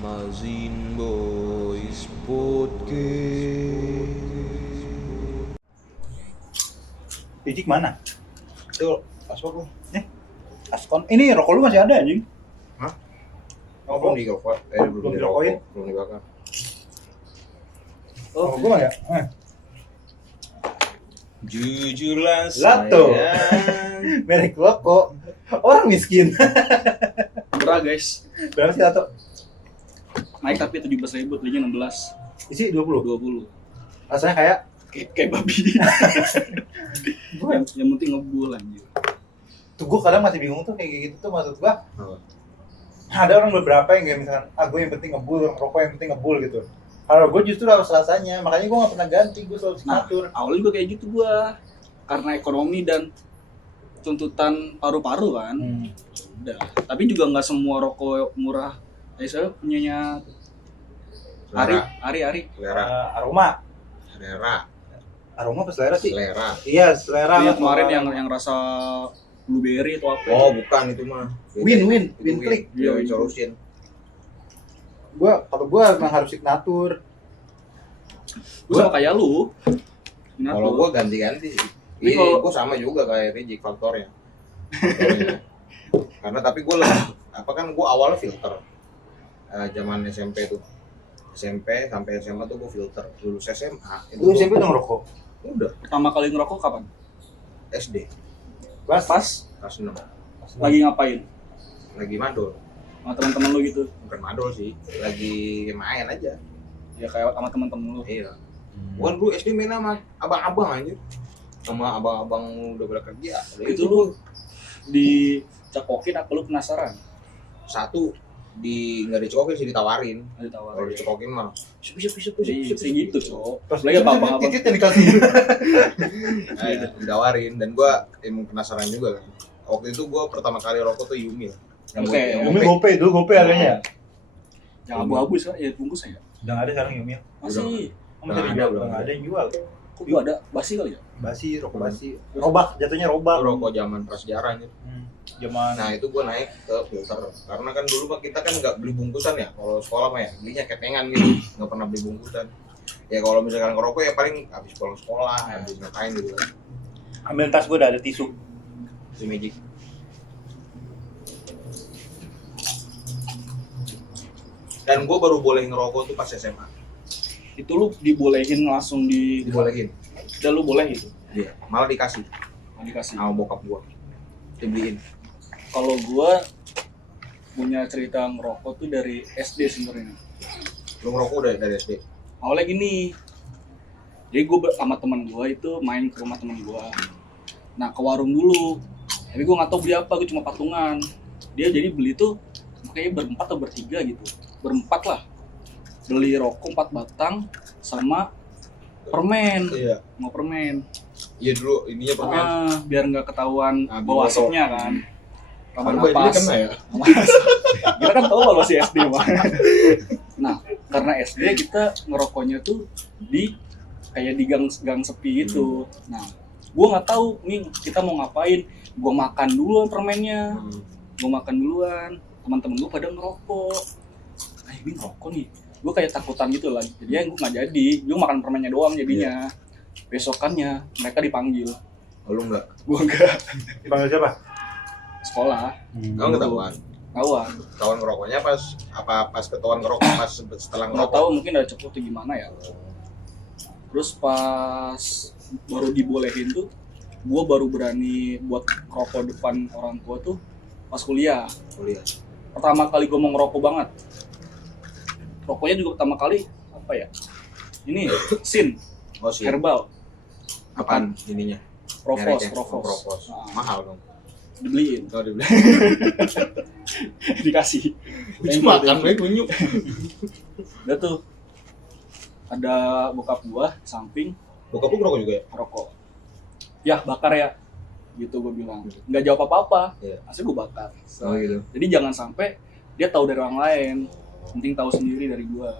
Mazin Boys Podcast. Ijik mana? Itu asbak lu. Askon. Ini rokok lu masih ada anjing? Hah? Rokok? Belum digokok. Belum Belum dirokokin? dirokok. Belum dibakar. Rokok gua mana ya? Jujurlah Lato. sayang. Merek rokok. Orang miskin. Murah guys, Berapa sih Lato? naik tapi 17.000, belinya 16, Isi 20. 20. Rasanya kayak Kayak babi. yang penting ngebul anjir. tuh gua kadang masih bingung tuh kayak gitu tuh maksud gua. Apa? Ada orang beberapa yang kayak misalkan, gue yang penting ngebul, rokok yang penting ngebul gitu. Kalau gue justru harus rasanya, makanya gue gak pernah ganti, gue selalu ngatur. Awalnya juga kayak gitu gua, karena ekonomi dan tuntutan paru-paru kan. Udah. Tapi juga nggak semua rokok murah. Saya punyanya Ari. Selera. Aroma. Selera. Aroma apa selera sih? Selera. Iya, selera. Iya, kemarin yang rasa blueberry atau apa? Oh, bukan itu mah. Win Itu click. Iya, Win. solution. Kalau gue memang harus signatur. Gue sama kayak lu. Kalau gua ganti-ganti sih. Ini Iya, kalau- gua sama juga kayak Rijik faktornya. Karena tapi gua apa kan gua awalnya filter. Zaman SMP tuh. SMP sampai SMA tuh gua filter. Lulus SMA itu Lu gua- SMP udah ngerokok? udah Pertama kali ngerokok kapan? SD Pas? kelas 6 Lagi ngapain? lagi madol. Sama teman-teman lu gitu? Bukan madol sih, lagi main aja. Ya kayak sama teman-teman lu. Iya. Gua dulu SD main sama abang-abang anjir. Sama abang-abang udah bekerja. Itu lu dicekokin apa lu penasaran? Satu nggak dicekokin sih, ditawarin. Ada tawaran. Kalau dicekokin mah Iya, sih gitu, Cok. Pas Lagi apa apa. titit yang dikasih. ditawarin, dan gua emang penasaran juga kan. Waktu itu gua pertama kali rokok tuh Yumil. Oke, Yumil GoPay dulu, GoPay harganya. Yang abu-abu sih, ya bungkusnya ya. Udah nggak ada sekarang Yumil. Masih. Masih Udah dijual, ada, udah nggak ada yang jual. Kok gua ada basi kali ya? Basi, rokok basi. Robak, jatuhnya robak. Itu rokok zaman prasejarah gitu. Zaman Nah itu gua naik ke filter, karena kan dulu mah kita kan nggak beli bungkusan ya. Kalau sekolah mah ya belinya ketengan gitu, nggak pernah beli bungkusan. Ya kalau misalkan ngerokok ya paling habis pulang sekolah, habis ngapain gitu kan. ambil tas gue udah ada tisu. Itu magic. Dan gua baru boleh ngerokok tuh pas SMA. Itu lu dibolehin langsung Dibolehin. udah lu boleh gitu. Iya. Malah dikasih Dikasih. sama bokap gua. Dibeliin. Kalau gua punya cerita ngerokok tuh dari SD sebenarnya. Lu ngerokok udah dari SD? Awalnya gini, jadi gue sama teman gue itu main ke rumah teman gue. Nah ke warung dulu, tapi gue nggak tahu beli apa, gue cuma patungan. Dia jadi beli tuh kayaknya berempat atau bertiga gitu, berempat lah. Beli rokok 4 batang sama permen, Iya. mau permen. Iya dulu ininya permen. Biar nggak ketahuan Ah, bawa botol. asapnya kan. Kamar Kan bajunya napas. kena ya. Kita kan tahu kalau masih SD mah. Nah, karena SD kita ngerokoknya tuh di kayak di gang sepi gitu. Nah, gua nggak tahu nih kita mau ngapain. Gua makan duluan permennya. Gua makan duluan. Teman-teman gua pada ngerokok. Ini ngerokok nih. Gua kayak takutan gitu lah. Jadinya gua nggak jadi. Gua makan permennya doang jadinya. Besokannya mereka dipanggil. Oh, lu enggak? Gua enggak. Dipanggil siapa? Sekolah. Kamu ketahuan? Ketahuan. Ketahuan ngerokoknya pas ketahuan ngerokok pas setelah Nggak ngerokok? tahu mungkin ada cepet atau gimana ya. Terus pas baru dibolehin tuh, gue baru berani buat rokok depan orang tua tuh pas kuliah. Kuliah. Pertama kali gue mau ngerokok banget. Rokoknya juga pertama kali apa ya? Ini Sin Oh sih. herbal, Apaan ininya? Provos, Mereknya? Provos. Oh, Provos. Nah, Mahal dong. dibeliin, Kalau dibeli. dikasih. Cuma makan gue kunyuk. Udah tuh ada bokap gua samping Bokap lu ngerokok juga ya? rokok. Ya bakar ya, gitu gue bilang. Nggak jawab apa-apa, Iya. asli gue bakar. Oh gitu. Jadi jangan sampai dia tahu dari orang lain, penting tahu sendiri dari gua.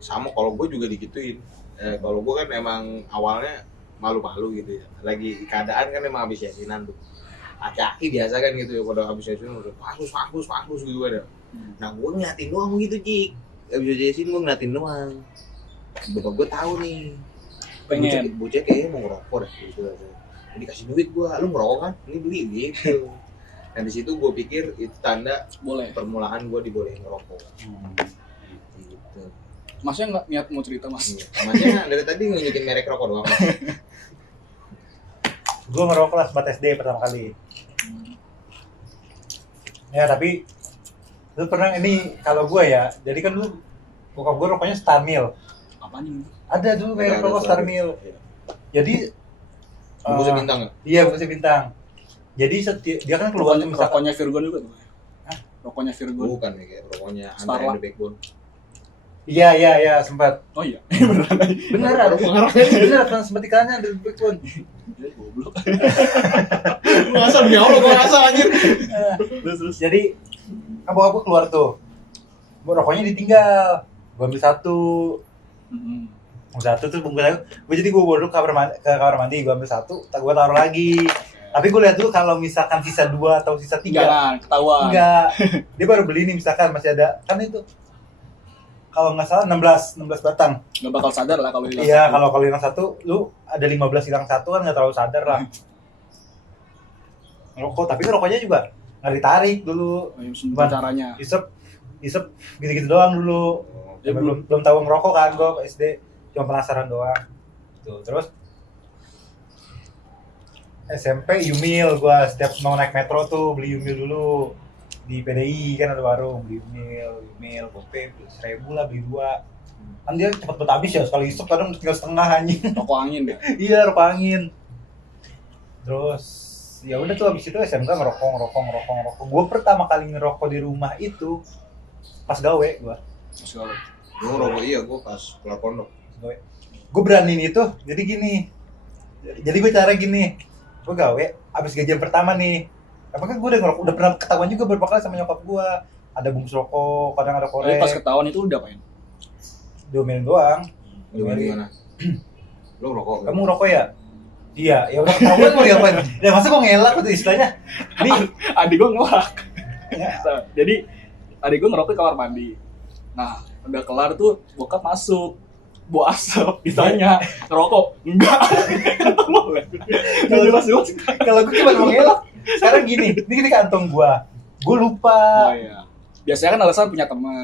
Sama kalau gue juga digituin. Kalau gue kan emang awalnya malu-malu gitu ya. Lagi keadaan kan emang habis yasinan tuh. aki-aki biasa kan gitu ya, pada habis jajan udah pakus gitu ada. Nah gue ngeliatin doang gitu Jik, habis jajan gue ngeliatin doang. Bapak gue tahu nih, Pengen. bocah kayaknya mau ngerokok deh gitu. Dikasih duit gue, lu ngerokok kan? Ini duit gitu. Dan di situ gue pikir itu tanda Boleh. permulaan gue dibolehin ngerokok. Gitu. Masnya nggak niat mau cerita mas? Iya. Makanya dari tadi nunjukin merek rokok doang. Gue ngerokok kelas 4 SD pertama kali. Ya tapi lu pernah ini kalau gue ya, jadi kan lu bokap gue rokoknya Starmil. Apa nih? Ada dulu merek Ada rokok Starmil. Iya. Jadi Bungkusnya bintang ya? Iya, bungkusnya bintang. Jadi dia kan keluar tuh misalkan Rokoknya Virgon juga tuh. Hah? Rokoknya Virgon. Bukan ya, kayak rokoknya Under Starla. the Backbone. Iya sempat. Oh iya. Beneran. Bener ada bener kan sempat iklannya ada di Backbone. Dia goblok. Masa demi Allah gue rasa anjir. Terus. Jadi bokap gue keluar tuh. Rokoknya ditinggal. Gue ambil satu. Satu terus bungkusnya gue jadi gue bawa dulu ke kamar mandi gue ambil satu gue taruh lagi tapi gue lihat dulu kalau misalkan sisa 2 atau sisa 3 Jangan ketahuan. enggak dia baru beli nih misalkan masih ada kan itu kalau nggak salah 16 batang Nggak bakal sadar lah kalau hilang. iya satu. kalau hilang satu lu ada 15 hilang satu kan nggak terlalu sadar lah ngerokok tapi rokoknya juga nggak ditarik dulu Oh, iya, semua caranya. isep gitu-gitu doang dulu Ya, belum tahu ngerokok kan gue SD cuma penasaran doang tuh terus SMP Yumil gue setiap mau naik metro tuh beli Yumil dulu di PDI kan ada warung beli Yumil gope 1.000 lah beli 2 kan dia cepet banget habis ya sekali isep kadang tinggal setengah anjing Rokok angin ya. iya rokok angin terus ya udah tuh habis itu SMK ngerokok gue pertama kali ngerokok di rumah itu pas gawe gue Mas gawe. Gue ngerokok iya, gue pas keluar pondok. Gue beraniin itu jadi gini jadi gue cara gini gue gawe abis gajian pertama nih apakah gue udah ngerokok udah pernah ketahuan juga beberapa kali sama nyokap gue ada bungkus rokok kadang ada Tapi korek pas ketahuan itu udah apain? diomelin doang Gimana? Lu ngerokok? kamu ngerokok ya iya ya udah ketahuan mau diapain ya masa gue ngelak tuh istilahnya nih Adik gue ngelak. ya, Jadi adik gue ngerokok di kamar mandi. Nah, udah kelar tuh bokap masuk. Bawa asap, ditanya ngerokok? Enggak. Kata boleh. Jelas. kalau gue cuma mau ngelak sekarang gini ini di kantong gue lupa Oh iya. Biasanya kan alasan punya teman.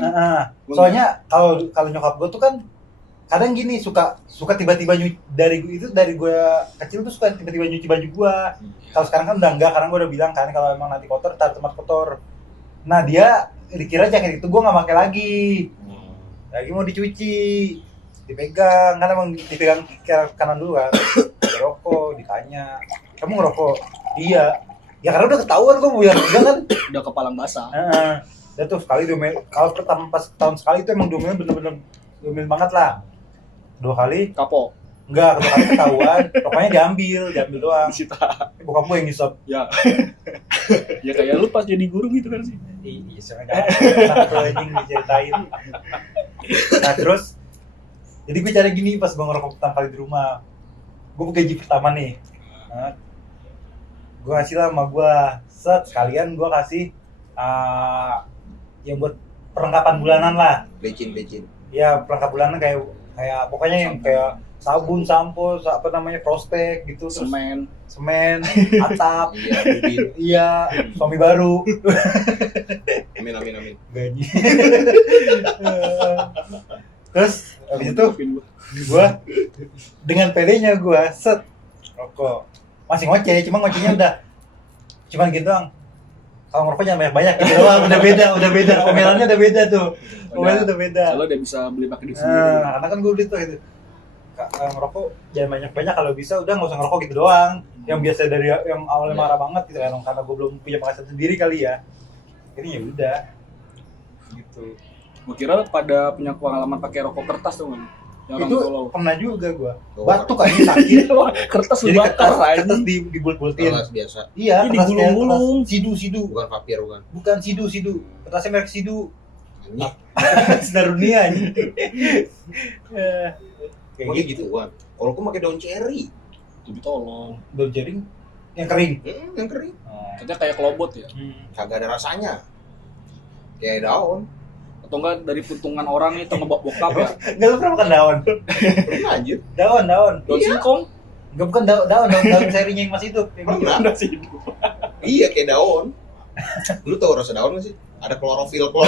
soalnya kalau nyokap gue tuh kan kadang gini suka tiba-tiba dari gue kecil tuh suka tiba-tiba nyuci baju gue. Kalau sekarang kan udah enggak, karena gue udah bilang kan kalau emang nanti kotor taruh tempat kotor. Nah dia dikira jaket itu gue nggak pakai lagi mau dicuci, dipegang kan emang dipegang kiri kanan dulu kan. Ngerokok, ditanya kamu ngerokok? Iya. Ya karena udah ketahuan gue bilang enggak kan. Udah kepalang basah. Dan tuh sekali domel, kalau pertama pas tahun sekali itu emang domelnya bener-bener domel banget lah. 2 kali Kapok. enggak, 2 kali ketahuan, rokoknya diambil doang. Disita. Bokap gue yang ngisep. Ya. Ya kayak lu pas jadi guru gitu kan sih. Iya, jangan tuh anjing diceritain. Nah terus, jadi gue cara gini pas gue ngerokok pertama kali di rumah. Gue gaji pertama nih. Nah, gue ngasih lah sama gue, sekalian gue kasih yang buat perlengkapan bulanan lah. Becin. Ya perlengkapan bulanan kayak pokoknya yang kayak sabun, sampo, apa namanya, prospek gitu, terus semen, atap, iya, suami baru, Amin. gaji. Terus habis itu gue dengan pedenya gue rokok, masih ngoceh, cuma ngocehnya cuman gitu doang. Kalau ngerokok jangan banyak-banyak gitu doang, udah beda, omelannya udah beda tuh. Omelannya udah beda. Kalau udah bisa beli pakai duit sendiri. Karena kan gue udah tuh gitu. Ngerokok jangan banyak-banyak, kalau bisa udah nggak usah ngerokok gitu doang. Yang biasa dari yang awalnya marah banget gitu kan, karena gue belum punya penghasilan sendiri kali ya. Jadi ya udah gitu. Gue kira pada punya pengalaman pakai rokok kertas tuh kan. Itu pernah juga gue. Batuk aja sakit. Kertas lu Jadi bakar kertas dibulut-bulutin. Kelas biasa. Iya, Ini kertasnya digulung-gulung. Sidu. Bukan papir bukan. Bukan sidu. Kertasnya merek Sidu. Anjing. Sinar dunia anjing. Kayak Pakai gituan. Kalau aku pakai daun cherry. Jadi tolong. daun jaring yang kering. Yang kering. Katanya kayak kelobot ya. Kagak ada rasanya. Kayak daun. Atau enggak dari puntungan orang itu ngebok-bokap ya. Enggak, lu pernah makan daun? Pernah anjir. Daun. Daun Iya. singkong. Enggak, bukan daun serinya yang masih hidup. Pernah. Udah sih hidup. Iya kayak daun. Lu tau rasa daun gak sih? Ada klorofil gitu.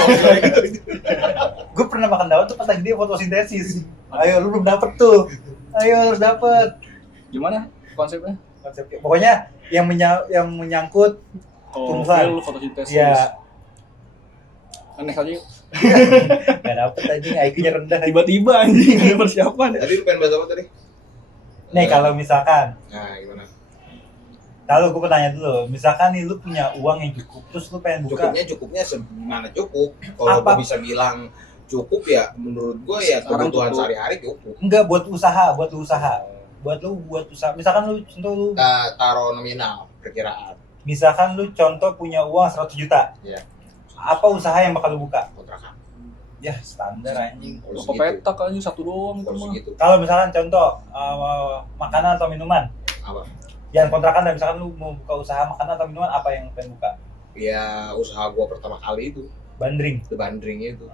Gue pernah makan daun tuh pas lagi dia fotosintesis. Ayo, lu belum dapet tuh. Ayo, harus dapet. Gimana konsepnya? Konsepnya. Pokoknya yang menyangkut tumbuhan. Klorofil, fotosintesis. Ya, Aneh kali. nggak dapet anjing, IQ-nya rendah. Tiba-tiba anjing ada persiapan. Tadi lu pengen bahas apa tadi? Nih kalau misalkan, Nah gimana? kalau gue tanya dulu, misalkan nih lu punya uang yang cukup, terus lu pengen buka, Cukupnya semana cukup. Kalau Apa? gue bisa bilang cukup ya menurut gue ya Sekarang kebutuhan cukup. sehari-hari cukup. enggak buat lu usaha, misalkan lu contoh lu, Taruh nominal perkiraan misalkan lu contoh punya uang 100 juta, Iya. apa usaha yang bakal lu buka? kontrakan. Ya standar anjing. Kalau Toko segitu. petak aja satu doang itu Kalau mah. segitu. Kalau misalkan contoh makanan atau minuman, Apa? jangan kontrakan, dan misalkan lu mau buka usaha makanan atau minuman, apa yang pengen buka? Ya usaha gue pertama kali itu Bandring. The Bandring itu.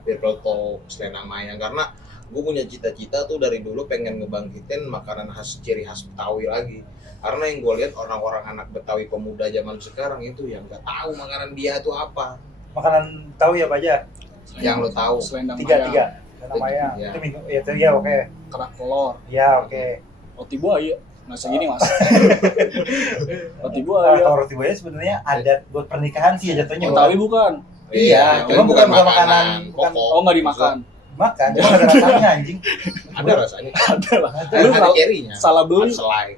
Biar Talk selain namanya karena gue punya cita-cita tuh dari dulu pengen ngebangkitin makanan khas ciri khas Betawi lagi karena yang gue lihat orang-orang anak Betawi pemuda zaman sekarang itu yang nggak tahu makanan dia itu apa Makanan tahu ya apa aja? yang lo tahu Selendang Tiga. ayam, Namanya Iya. itu minggu, ya itu ya oke. kerak telur, Ya oke. roti buaya. Nah segini mas. Roti Kalau buaya. roti buaya sebenarnya adat buat pernikahan sih ya jatuhnya. Betawi bukan? Iya, tapi cuma bukan makanan, pokok Oh nggak dimakan. Makan, cuma ada rasanya anjing. ada rasanya Ada lah. ada, Lu ada salah- cerinya Salah beli. ada selai.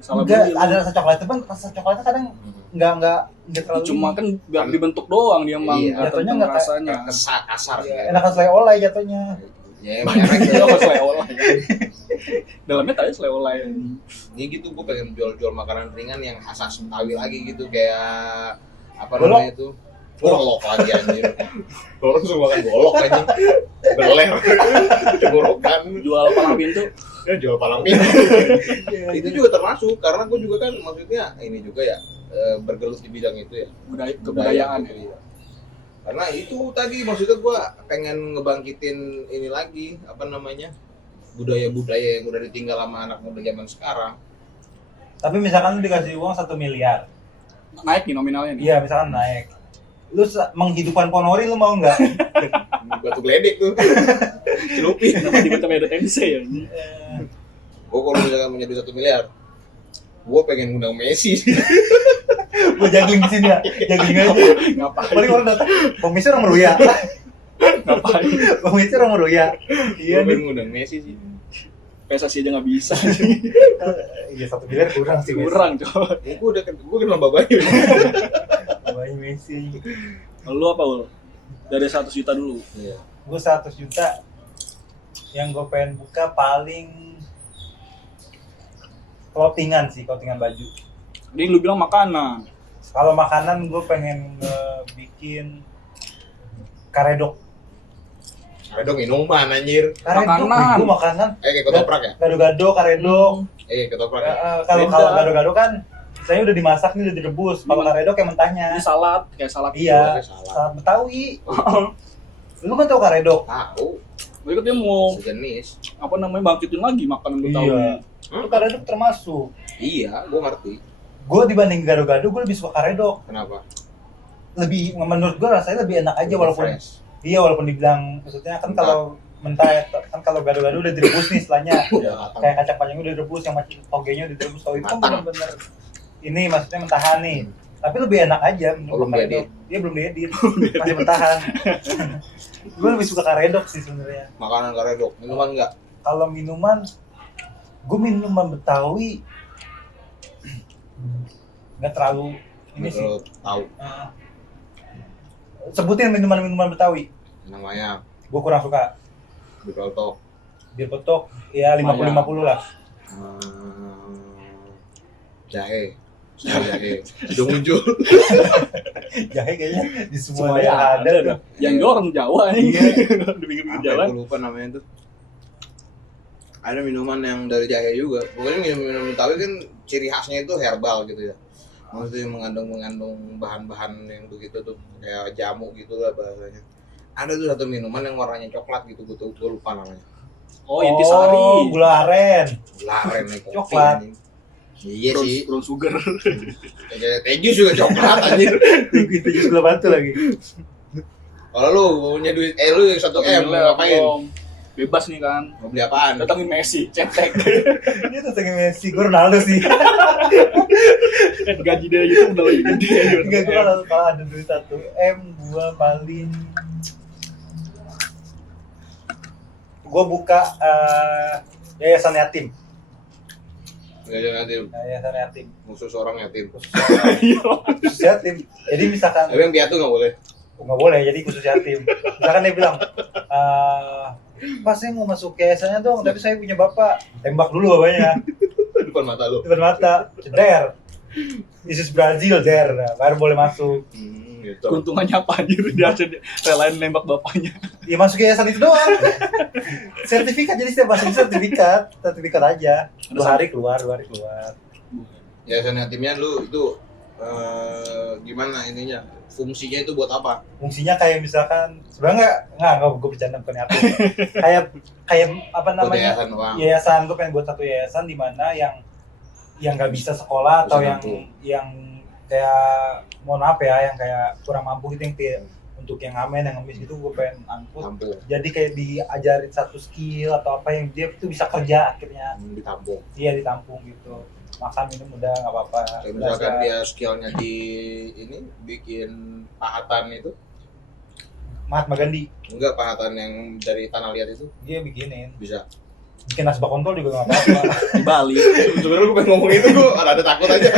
Salah Enggak, beli. ada rasa coklat, cuman rasa coklatnya kadang enggak terlalu. Cuma kan biar dibentuk doang dia mah Iya. nggak Jatuhnya tentang nggak kayak- rasanya. kasar Iya, ya. enakan selai olay jatuhnya. Ya merek Iya mas selai olay. Dalamnya tadi selai olay. ini gitu gue pengen jual-jual makanan ringan yang khas Betawi lagi gitu kayak apa Golok. namanya itu golok lagi anjir orang suka makan golok anjing beler tenggorokan Jual palang pintu. ya jual palang pintu itu juga termasuk karena gue juga kan maksudnya ini juga ya bergelut di bidang itu ya Kebudayaan gitu, ya. ya. Karena itu tadi maksudnya gue pengen ngebangkitin ini lagi apa namanya budaya-budaya yang udah ditinggal sama anak muda zaman sekarang. Tapi misalkan lu dikasih uang 1 miliar. Naik nih nominalnya nih. Iya, misalkan naik. Lu menghidupkan Ponori lu mau enggak? Batu geledek tuh celupi. Kenapa tiba-tiba ada MC ya? Gue kalau misalkan punya duit 1 miliar gue pengen ngundang Messi. Gua juggling di sini ya. Juggling aja. Ngapain? Paling orang datang, Bang Messi orang meruya. Ngapain? Bang Messi orang meruya. Iya Gue nih. pengen ngundang Messi sih. PSSI aja nggak bisa. Iya, 1 miliar kurang sih. Kurang coba. Gue kenal babanya. Bang Messi. Lu apa Ul? Dari 100 juta dulu. Iya. Gue 100 juta yang gue pengen buka paling clothingan sih, clothingan baju. Jadi lu bilang makanan. Kalau makanan gue pengen bikin karedok. Ada dong minuman anjir. Karedok Makanan. itu makanan. Kayak ketoprak ya? Gado-gado, karedok. Ketoprak ya? Kalau Beda. kalau gado-gado kan saya udah dimasak nih, udah direbus. Kalau karedok yang mentahnya. Ini salad, kayak salad. Iya, Oke, salah. salad Betawi. Lu kan tau karedok? Tahu Gue ikut dia mau sejenis. apa namanya bangkitin lagi makanan Betawi. Iya. Itu karedok termasuk. Iya, gue ngerti. Gue dibanding gado-gado, gue lebih suka karedok. Kenapa? Lebih, menurut gue rasanya lebih enak aja, walaupun Fresh. iya, walaupun dibilang maksudnya kan kalau mentah ya, kan kalau gado-gado udah direbus nih setelahnya. Udah matang. Kayak kacang panjangnya udah direbus, yang masih togenya udah direbus. Kalau itu kan Matang. bener-bener ini maksudnya mentahan nih. Tapi lebih enak aja menurut Belum gua karedok. Dia belum diedit, masih mentahan. Gue lebih suka karedok sih sebenarnya. Makanan karedok, minuman enggak? Kalau minuman, gue minuman Betawi nggak terlalu ini sih. Kalau tahu Eh, sebutin minuman-minuman Betawi. namanya Gue kurang suka. Bikoltok. Bir petok ya 50-50 lah. Jahe. Jahe. Udah muncul. Jahe kayaknya di semua Semuanya daerah ada tuh. dah. Yang gue orang Jawa nih. Iya. Di pinggir Apa jalan. ya, gue lupa namanya tuh. Ada minuman yang dari jahe juga. Pokoknya minum-minum Betawi kan ciri khasnya itu herbal gitu ya. Maksudnya mengandung bahan-bahan yang begitu tuh kayak jamu gitu lah bahasanya. Ada tuh satu minuman yang warnanya coklat gitu, gue lupa namanya. Oh, intisari. Gula aren. Laren nih kopi. Coklat. anjing. Iya sih. Brown sugar. Kayak teh jus juga coklat anjir. Itu jus gula batu lagi. Kalau lu punya duit, lu yang 1 M mau ngapain? Bebas nih kan. Mau beli apaan? Datangin Messi, cetek. Dia tuh pengen Messi, gue Ronaldo sih. Kan gaji dia itu udah lebih gede. Enggak, gue kalau ada duit 1 M, gue paling gue buka yayasan yatim. Yayasan yatim. Khusus orang yatim. Khusus yatim. Jadi misalkan Tapi yang piatu nggak boleh. nggak boleh, jadi khusus yatim. Misalkan dia bilang, Pak saya mau masuk yayasannya dong, tapi saya punya bapak. Tembak dulu bapaknya, Depan mata lu. depan mata, ceder. Isis Brazil, der, baru boleh masuk. Gitu. Keuntungannya apa anjir dia relain nembak bapaknya. Ya masuk yayasan itu doang. Sertifikat, jadi setiap masuk sertifikat aja. 2 hari keluar. Yayasan yatimnya lu itu gimana ininya? Fungsinya itu buat apa? Fungsinya kayak misalkan sebenarnya nggak gue bercanda bukan yatim. kayak apa Buat namanya? yayasan uang. Yayasan, gue pengen buat satu yayasan di mana yang nggak bisa sekolah atau Bisa yang kayak mohon maaf ya, yang kayak kurang mampu gitu, yang kayak untuk yang ngamen, yang ngemis gitu, gue pengen angkut. Tampung. Jadi kayak diajarin satu skill atau apa yang dia tuh bisa kerja akhirnya. Ditampung. Iya, ditampung gitu. Makan minum udah nggak apa-apa. Kayak misalkan dia skillnya di ini bikin pahatan itu, Mahatma Gandhi enggak pahatan yang dari tanah liat itu dia bikinin. bisa. Bikin asbak kontol juga nggak apa-apa. Di Bali. Sebenarnya gue pengen ngomong itu, gue ada takut aja.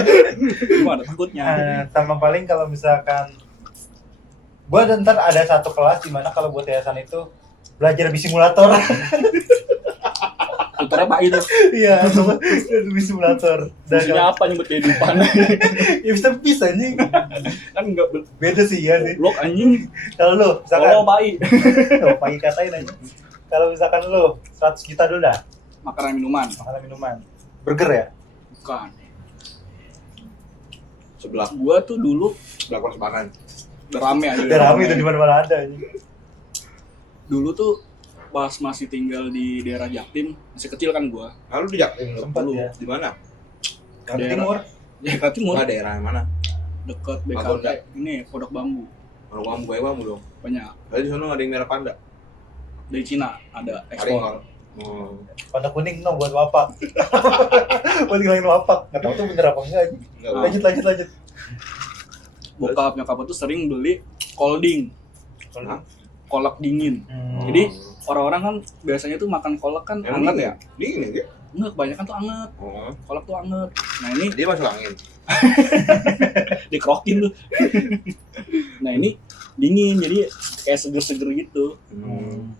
Gimana takutnya? Sama paling kalau misalkan gua ntar ada satu kelas di mana kalau buat yayasan itu belajar lebih simulator. Tutornya Pak itu. Iya, lebih simulator. Fungsinya apa nyebut kehidupan? Ya bisa anjing. Kan enggak Beda sih ya sih. blok anjing. Kalau lu misalkan Oh, Pak. pagi katain aja. Kalau misalkan lu 100 juta dulu dah, Makanan minuman. makanan minuman. Burger ya? Bukan. Sebelah Gua tuh dulu kolam sepangan. udah rame aja. Udah rame itu di mana-mana ada anjing. Dulu tuh pas masih tinggal di daerah Jaktim, masih kecil kan gua. Lalu di Jaktim lu? Sempat Dulu. ya. Di mana? Kan Daerah. timur. Jakarta Timur, Mana daerah yang mana? dekat Margonda. BKT. Ini Pondok Bambu. Kalau kamu dong. Banyak. Tadi di sana ada yang merah panda. Dari Cina ada ekspor. Haringor. Oh. Warna kuning no buat wapak. Buat ngilangin wapak. Enggak tahu tuh bener apa enggak anjing. Enggak. Lanjut. Bokap nyokap tuh sering beli colding, Hah? kolak dingin. Hmm. Jadi orang-orang kan biasanya tuh makan kolak kan Emang hangat dingin? ya? Dingin ya? Enggak, kebanyakan tuh hangat. Oh. Kolak tuh hangat. Nah ini Dia masuk angin. dikerokin tuh. Nah ini dingin, jadi kayak seger-seger gitu.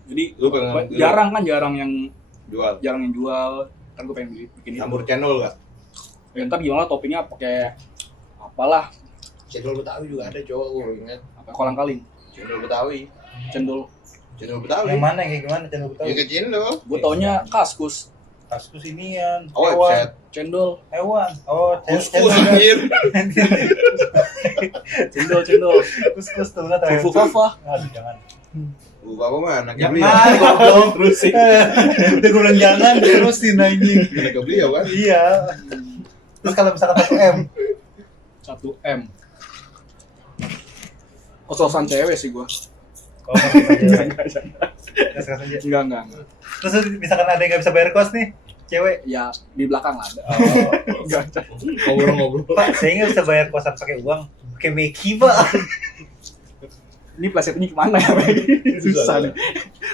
Jadi Lu pengen jarang yang jual. jual. Kan gue pengen bikin itu. Campur cendol enggak? Ya, ntar gimana toppingnya pakai apalah, Cendol Betawi juga ada, cowok, gue ingat. apa kolang kaling, Cendol Betawi. cendol. Cendol Betawi. Yang mana yang kayak gimana channel Ya Betawi? ke cendol. Gue taunya kaskus, Kaskus inian. Oh, website. cendol, Hewan. Oh, Kus anjir. cendol. Kus tuh enggak tahu. Fufu Fafa. Aduh, jangan. Lupa apa mah anaknya beliau. Jangan, goblok. Terusin. Udah gue bilang jangan, terusin anjing. Anaknya beliau kan. Iya. Terus kalau misalkan 1 M, 1 M. Kos-kosan cewek sih gua. kalau masih aja. Enggak. Terus misalkan ada yang nggak bisa bayar kos nih, cewek. Ya di belakang lah ada. Oh, Enggak. Ngobrol-ngobrol. Pak, saya nggak bisa bayar kosan pakai uang, pakai Meki pak. Ini plesetnya gimana ya? Susah nih.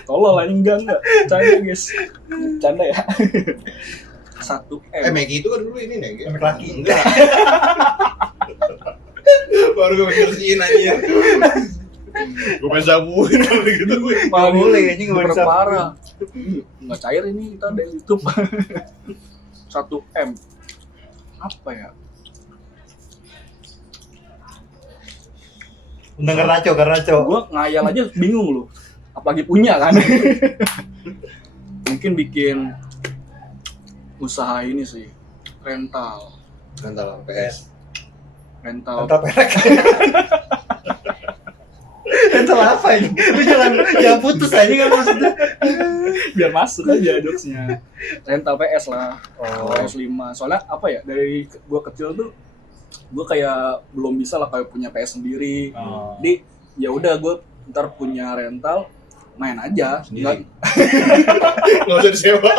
Tolol lah, enggak. Canda guys. Canda ya. 1 M. Maggie itu kan dulu ini nih. Memek laki. Enggak. Baru gue bersihin anjir. Gue pengen sabuin kali gitu. Nggak boleh, anjing nggak bisa. Parah. Nggak cair ini, kita ada YouTube. 1 M. Apa ya? Undang Garnacho. Gue ngayal aja bingung loh. Apalagi punya kan. Mungkin bikin usaha ini sih, rental Rental PS. rental perak. Rental apa ini? Lu jangan putus aja kan maksudnya. biar masuk aja jokesnya. Rental PS lah. Oh. PS5. Soalnya apa ya, dari gua kecil tuh gua kayak belum bisa lah kayak punya PS sendiri. Oh. Jadi ya udah gua ntar punya rental main aja Sendiri. Nggak usah disewa.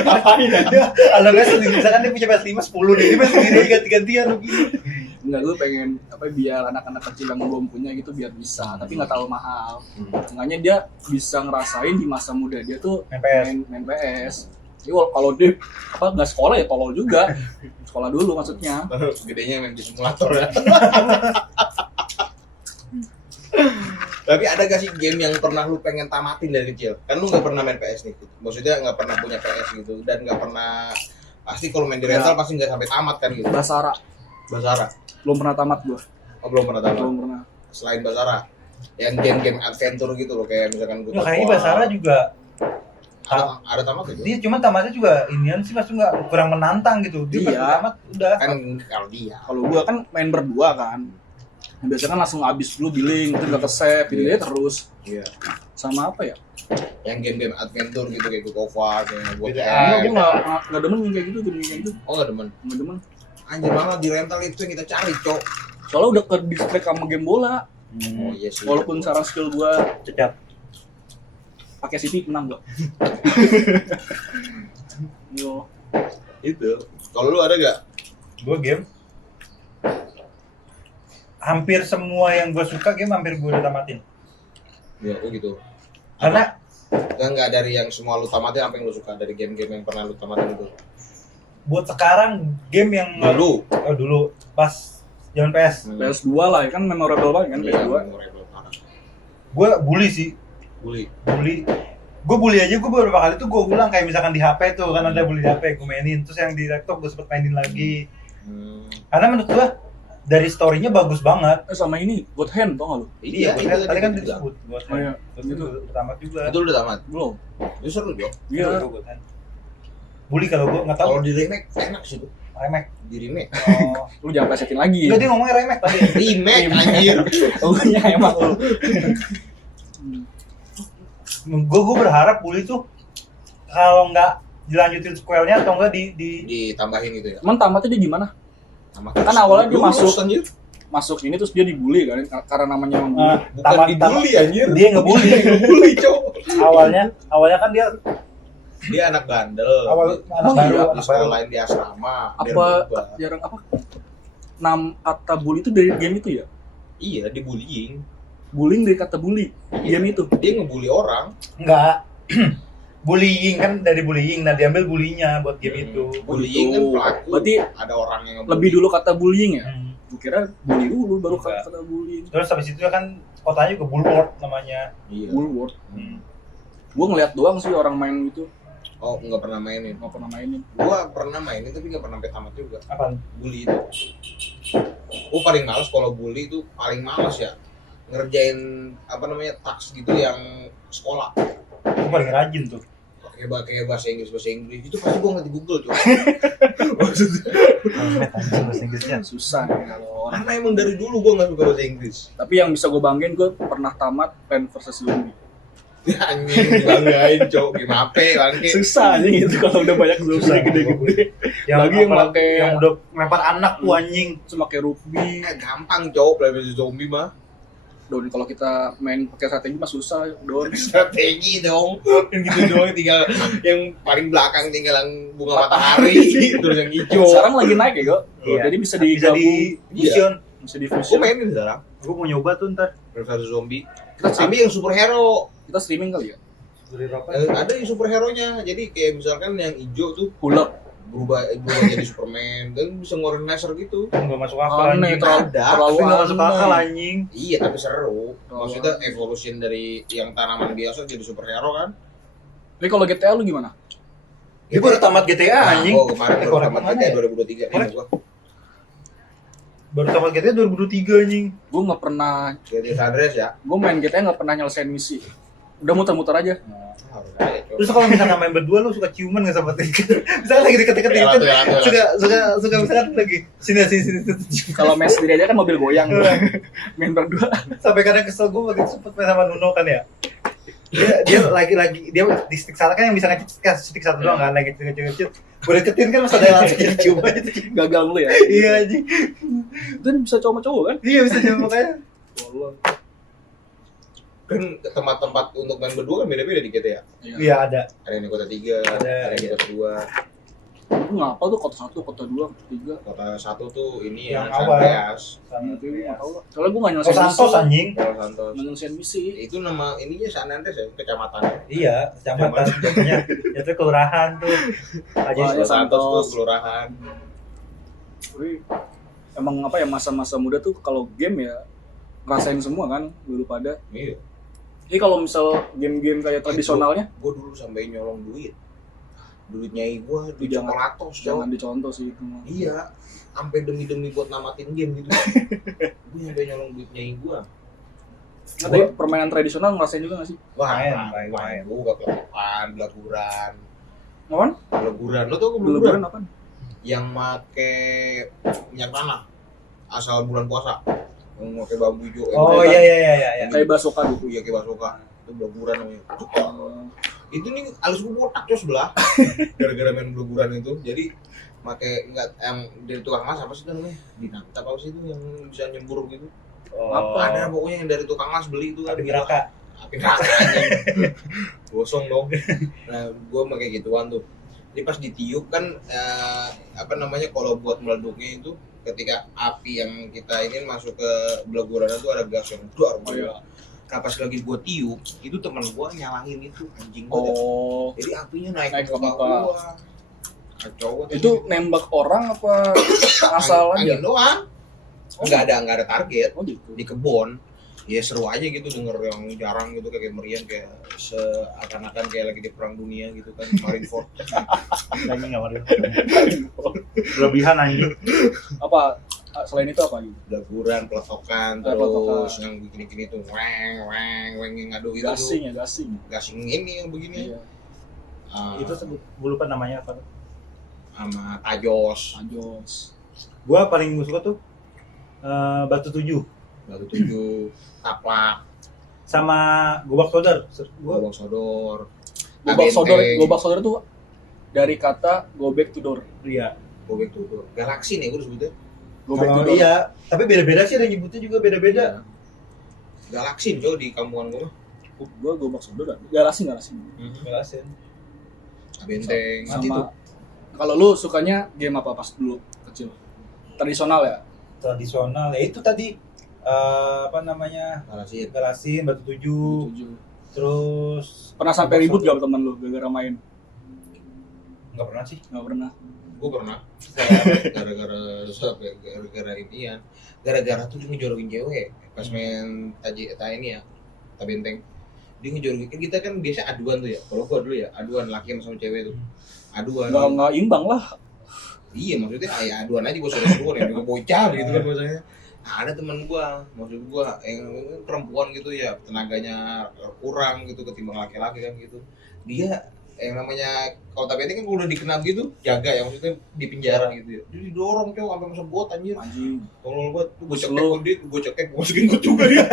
ngapain ya? Kalau nggak sendiri, misalkan dia punya PS5 10 nih, dia main sendiri aja ganti-gantian begini. Enggak, gue pengen apa biar anak-anak kecil yang belum punya gitu biar bisa, tapi nggak terlalu mahal. Makanya dia bisa ngerasain di masa muda dia tuh Main PS. main PS. Jadi kalau dia apa nggak sekolah ya tolol juga. Sekolah dulu maksudnya. Gedenya main di simulator ya. Tapi ada gak sih game yang pernah lu pengen tamatin dari kecil? Kan lu nggak pernah main PS nih, maksudnya nggak pernah punya PS gitu, dan nggak pernah, pasti kalau main di rental pasti nggak sampai tamat kan gitu. Basara Basara, belum pernah tamat gue. oh belum pernah tamat. Belum pernah. Selain Basara, yang game-game adventure gitu loh, kayak misalkan Nah, kayaknya Basara juga ada tamat gitu. dia cuma tamatnya juga inian sih, maksudnya nggak kurang menantang gitu. Dia pas Iya. tamat udah. Kan kalau dia Kalau gue kan main berdua kan. Biasanya kan langsung habis dulu billing, itu nggak ke-save, gitu aja terus. iya. Sama apa ya? Yang game-game adventure gitu kayak God of War, kayak God GTA. Gue nggak demen kayak gitu, game kayak gitu. Oh nggak demen. Nggak demen. Anjir banget di rental itu yang kita cari, cok. Soalnya udah ke distract sama game bola. Oh iya sih. Walaupun sekarang skill gue Cecat. pakai City menang gak? Yo. Itu. Kalau lu ada gak? Gue game hampir semua yang gue suka game hampir gue udah tamatin. Ya, oh gitu. Karena Enggak dari yang semua lu tamatin, apa yang lu suka dari game-game yang pernah lu tamatin itu? buat sekarang game yang Dulu. dulu pas zaman PS, PS2 lah, ya kan memorable banget kan Iya, PS2. memorable parah. gue bully sih. Bully. Gue bully aja, gue beberapa kali tuh gue ulang, kayak misalkan di HP tuh kan ada bully di HP, gue mainin, terus yang di laptop gue sempet mainin lagi. Karena menurut gue dari story-nya bagus banget. Sama ini God Hand tau gak lu? Iya, itu tadi kan juga. disebut. Oh iya, Itu itu tamat juga. Itu udah tamat. belum. Itu seru, Jo. Iya. Bully kalau gue nggak tahu. Kalau di remake enak sih tuh. Remake. Di remake. Oh. Lu jangan plesetin lagi. Enggak, dia ngomongnya remake tadi. Remake anjir. Oh iya emang lu. Gue berharap bully tuh kalau nggak dilanjutin sequelnya atau enggak di Ditambahin gitu ya. Emang tamatnya dia gimana? Tamat. Kan awalnya dia Lulus, masuk. anjir. Masuk ini terus dia dibully kan karena namanya emang bully. Bukan dibully anjir. dia ngebully. Dibully, Cok. awalnya kan dia Dia anak bandel. anak Oh, baru, iya, Di anak sekolah baru. lain di asrama. Biar Apa berubah. jarang apa? Kata bully itu dari game itu ya? Iya, dibullying. Bullying dari kata bully. Iya. Game itu. Dia ngebully orang. Enggak. Bullying kan dari bullying, nah diambil bullynya buat game itu. Bullying kan pelaku. Berarti ada orang yang ngebully. lebih dulu kata bullying ya? Hmm. Gue kira bully dulu baru Enggak. kata bullying. Terus habis itu kan kotanya juga Bulwark namanya. Iya. Bulwark. Hmm. Gue ngeliat doang sih orang main gitu, Oh, nggak pernah mainin. nggak pernah mainin. Gua pernah mainin tapi nggak pernah sampai tamat juga. Apaan? Bully itu. Gua paling males kalau bully itu paling males ya. Ngerjain apa namanya task gitu yang sekolah. Gue paling rajin tuh. Kayak bahasa Inggris itu pasti gua ngeliat di Google tuh. Maksudnya Bahasa Inggrisnya. Susah nih kalau orang. karena emang dari dulu gua nggak suka bahasa Inggris. Tapi yang bisa gue banggain, gue pernah tamat Plants vs Zombie. Ya anjing dibanggain, Cok. Gimana bangke. Susah aja gitu kalau udah banyak zombie Susah. gede-gede. Yang Lagi yang apalagi pakai- yang udah lempar anak tuh anjing. Terus pakai rugby. Ya, gampang, Cok. Play zombie mah. Don kalau kita main pakai strategi mah susah, Don. Strategi dong. Gitu doang tinggal yang paling belakang tinggal yang bunga matahari terus yang hijau. Sekarang lagi naik ya, Go. Iya. Jadi bisa Bisa digabung, di fusion. bisa di Gua fusion. mainin sekarang. Gue mau nyoba tuh ntar. Versus zombie. Kita Tapi yang superhero. kita streaming kali ya. Dari apa? Ada yang superhero-nya. Jadi kayak misalkan yang hijau tuh Hulk. berubah jadi Superman dan bisa ngeluarin laser gitu. Nggak masuk akal Aneh, anjing. terlalu Ada, terlalu Tapi nggak masuk aneh. akal anjing. Iya, tapi seru. Oh. Maksudnya evolution dari yang tanaman biasa jadi superhero kan. Tapi kalau GTA lu gimana? Dia baru tamat GTA anjing. Oh, kemarin baru Orang tamat mana GTA ya? 2023 ini gua. Baru tamat GTA 2023 anjing. Gue nggak pernah, GTA San Andreas ya. gue main GTA nggak pernah nyelesain misi. Udah muter-muter aja. Harus ada, Cok. Terus kalau misalkan main berdua lu suka ciuman nggak sama Tiga? Misalkan lagi deket-deket Ya, kan, ya. suka misalkan lagi sini cium. Kalau main sendiri aja kan mobil goyang. Main berdua. Sampai kadang kesel gue waktu itu sempet main sama Nuno kan ya. Dia lagi dia di stick satu kan yang bisa ngecit stick satu doang kan, lagi ngecit. Gue deketin kan pas ada yang langsung jadi cium aja. Gagal lu ya. Iya anjing. Dan bisa cowok-cowok kan? Iya bisa cium makanya. Tolong. Kan tempat-tempat untuk main berdua kan beda-beda di kita ya. Iya ada. Ada yang di kota 3, Ada, ada yang di iya. kota 2. Itu ngapa tuh kota 1, kota 2, kota 3? Kota 1 tuh ini Yang ya, awal. Santeas. Sama itu nggak tahu lah. Soalnya gue nggak Oh nyelesain Santos anjing. Kalau Santos. Nyelesain misi. Itu nama ininya San Andres ya, kecamatannya. Iya, kecamatan jatuhnya. Itu kelurahan tuh. Aja Wah, Kalau ya, Santos tuh Santos. kelurahan. Tapi emang apa ya, masa-masa muda tuh kalau game ya ngerasain semua kan dulu pada. Iya. Jadi kalau misal game-game kayak tradisionalnya Gue dulu sampai nyolong duit. Duit nyai gue di Jangan- Coklatos, jangan Cok. dicontoh sih itu mah. Iya, sampai demi-demi buat namatin game gitu. Gue sampai nyolong duit nyai gue. Tapi permainan tradisional ngerasain juga nggak sih? Wah, Main. gue gak pelakukan, belaguran. Apaan? Belaguran, lo tau gue Belaguran belaguran? apaan? Yang make minyak tanah asal bulan puasa. Yang pakai bambu hijau. Oh iya iya. Kayak basoka gitu. Iya, kayak basoka. Itu belaguran namanya. Itu nih alis gue botak tuh sebelah. Gara-gara main belaguran itu. Jadi pakai enggak yang dari tukang las apa sih namanya? Dinamit apa sih itu yang bisa nyembur gitu? Oh, Ada pokoknya yang dari tukang las beli itu kan. Api neraka. Api neraka anjing. Gosong dong. Nah, gue pakai gituan tuh. Jadi pas ditiup kan apa namanya kalau buat meleduknya itu ketika api yang kita ini masuk ke belaguran itu ada gas yang duar. Oh iya. Nah, pas lagi gue tiup, itu teman gue nyalahin itu anjing gue. Oh, Jadi apinya naik Naik ke ke muka muka. gua. Kacau banget. itu nembak orang apa asal angin aja? doang. Enggak ada target Oh gitu. di kebon. Ya seru aja gitu denger yang jarang gitu kayak meriam kayak seakan-akan kayak lagi di perang dunia gitu kan Marineford. Lagi nggak ada. Berlebihan anjing. Apa selain itu apa gitu? Belaguran, peletokan, Ah, terus peletokan. yang begini-gini tuh weng yang ngadu gitu Gasing tuh. ya, gasing. Gasing ini yang begini. Iya. Ah, Itu gue lupa namanya apa. sama tajos, Anjos. Gua paling suka tuh Batu 7 batu 7, taplak, sama Gobak Sodar. Gua gobak sodor. Gobak sodor tuh dari kata go back to door. iya. Gobek tuh. Galaksi nih gue sebutnya. Go back to Kalau door. iya, tapi beda-beda sih ada yang nyebutnya juga beda-beda. Galaksi coy di kampungan gue. Gua gobak sodor. Galasin. Jelasin. Benteng. Mati tuh. Sama kalau lu sukanya game apa pas dulu kecil? Tradisional ya? Tradisional ya itu tadi apa namanya? Galaksi. Galasin, Batu 7, 7. terus Pernah sampai Gobak ribut Sodor. gak temen lu gara-gara main? Enggak pernah sih. Gak pernah. Gue pernah. Gara-gara inian. Gara-gara tuh dia ngejorokin cewek pas main ini ya. Benteng. Dia ngejorokin kan kita kan biasa aduan tuh ya. Kalau gua dulu ya aduan laki sama cewek tuh. Aduan. Nggak imbang lah. Iya maksudnya ya aduan aja bos seru yang juga bocah gitu kan bahasanya. Nah, ada teman gua, maksud gua yang perempuan gitu ya, tenaganya kurang gitu ketimbang laki-laki kan gitu. Dia yang namanya kalau tapi kan udah dikenal gitu, jaga ya maksudnya di penjara gitu ya. Jadi didorong cowok sampai masuk got anjir. Anjing. Tolol banget, gua cekek Slow. dia, gua cekek gua masukin got juga dia.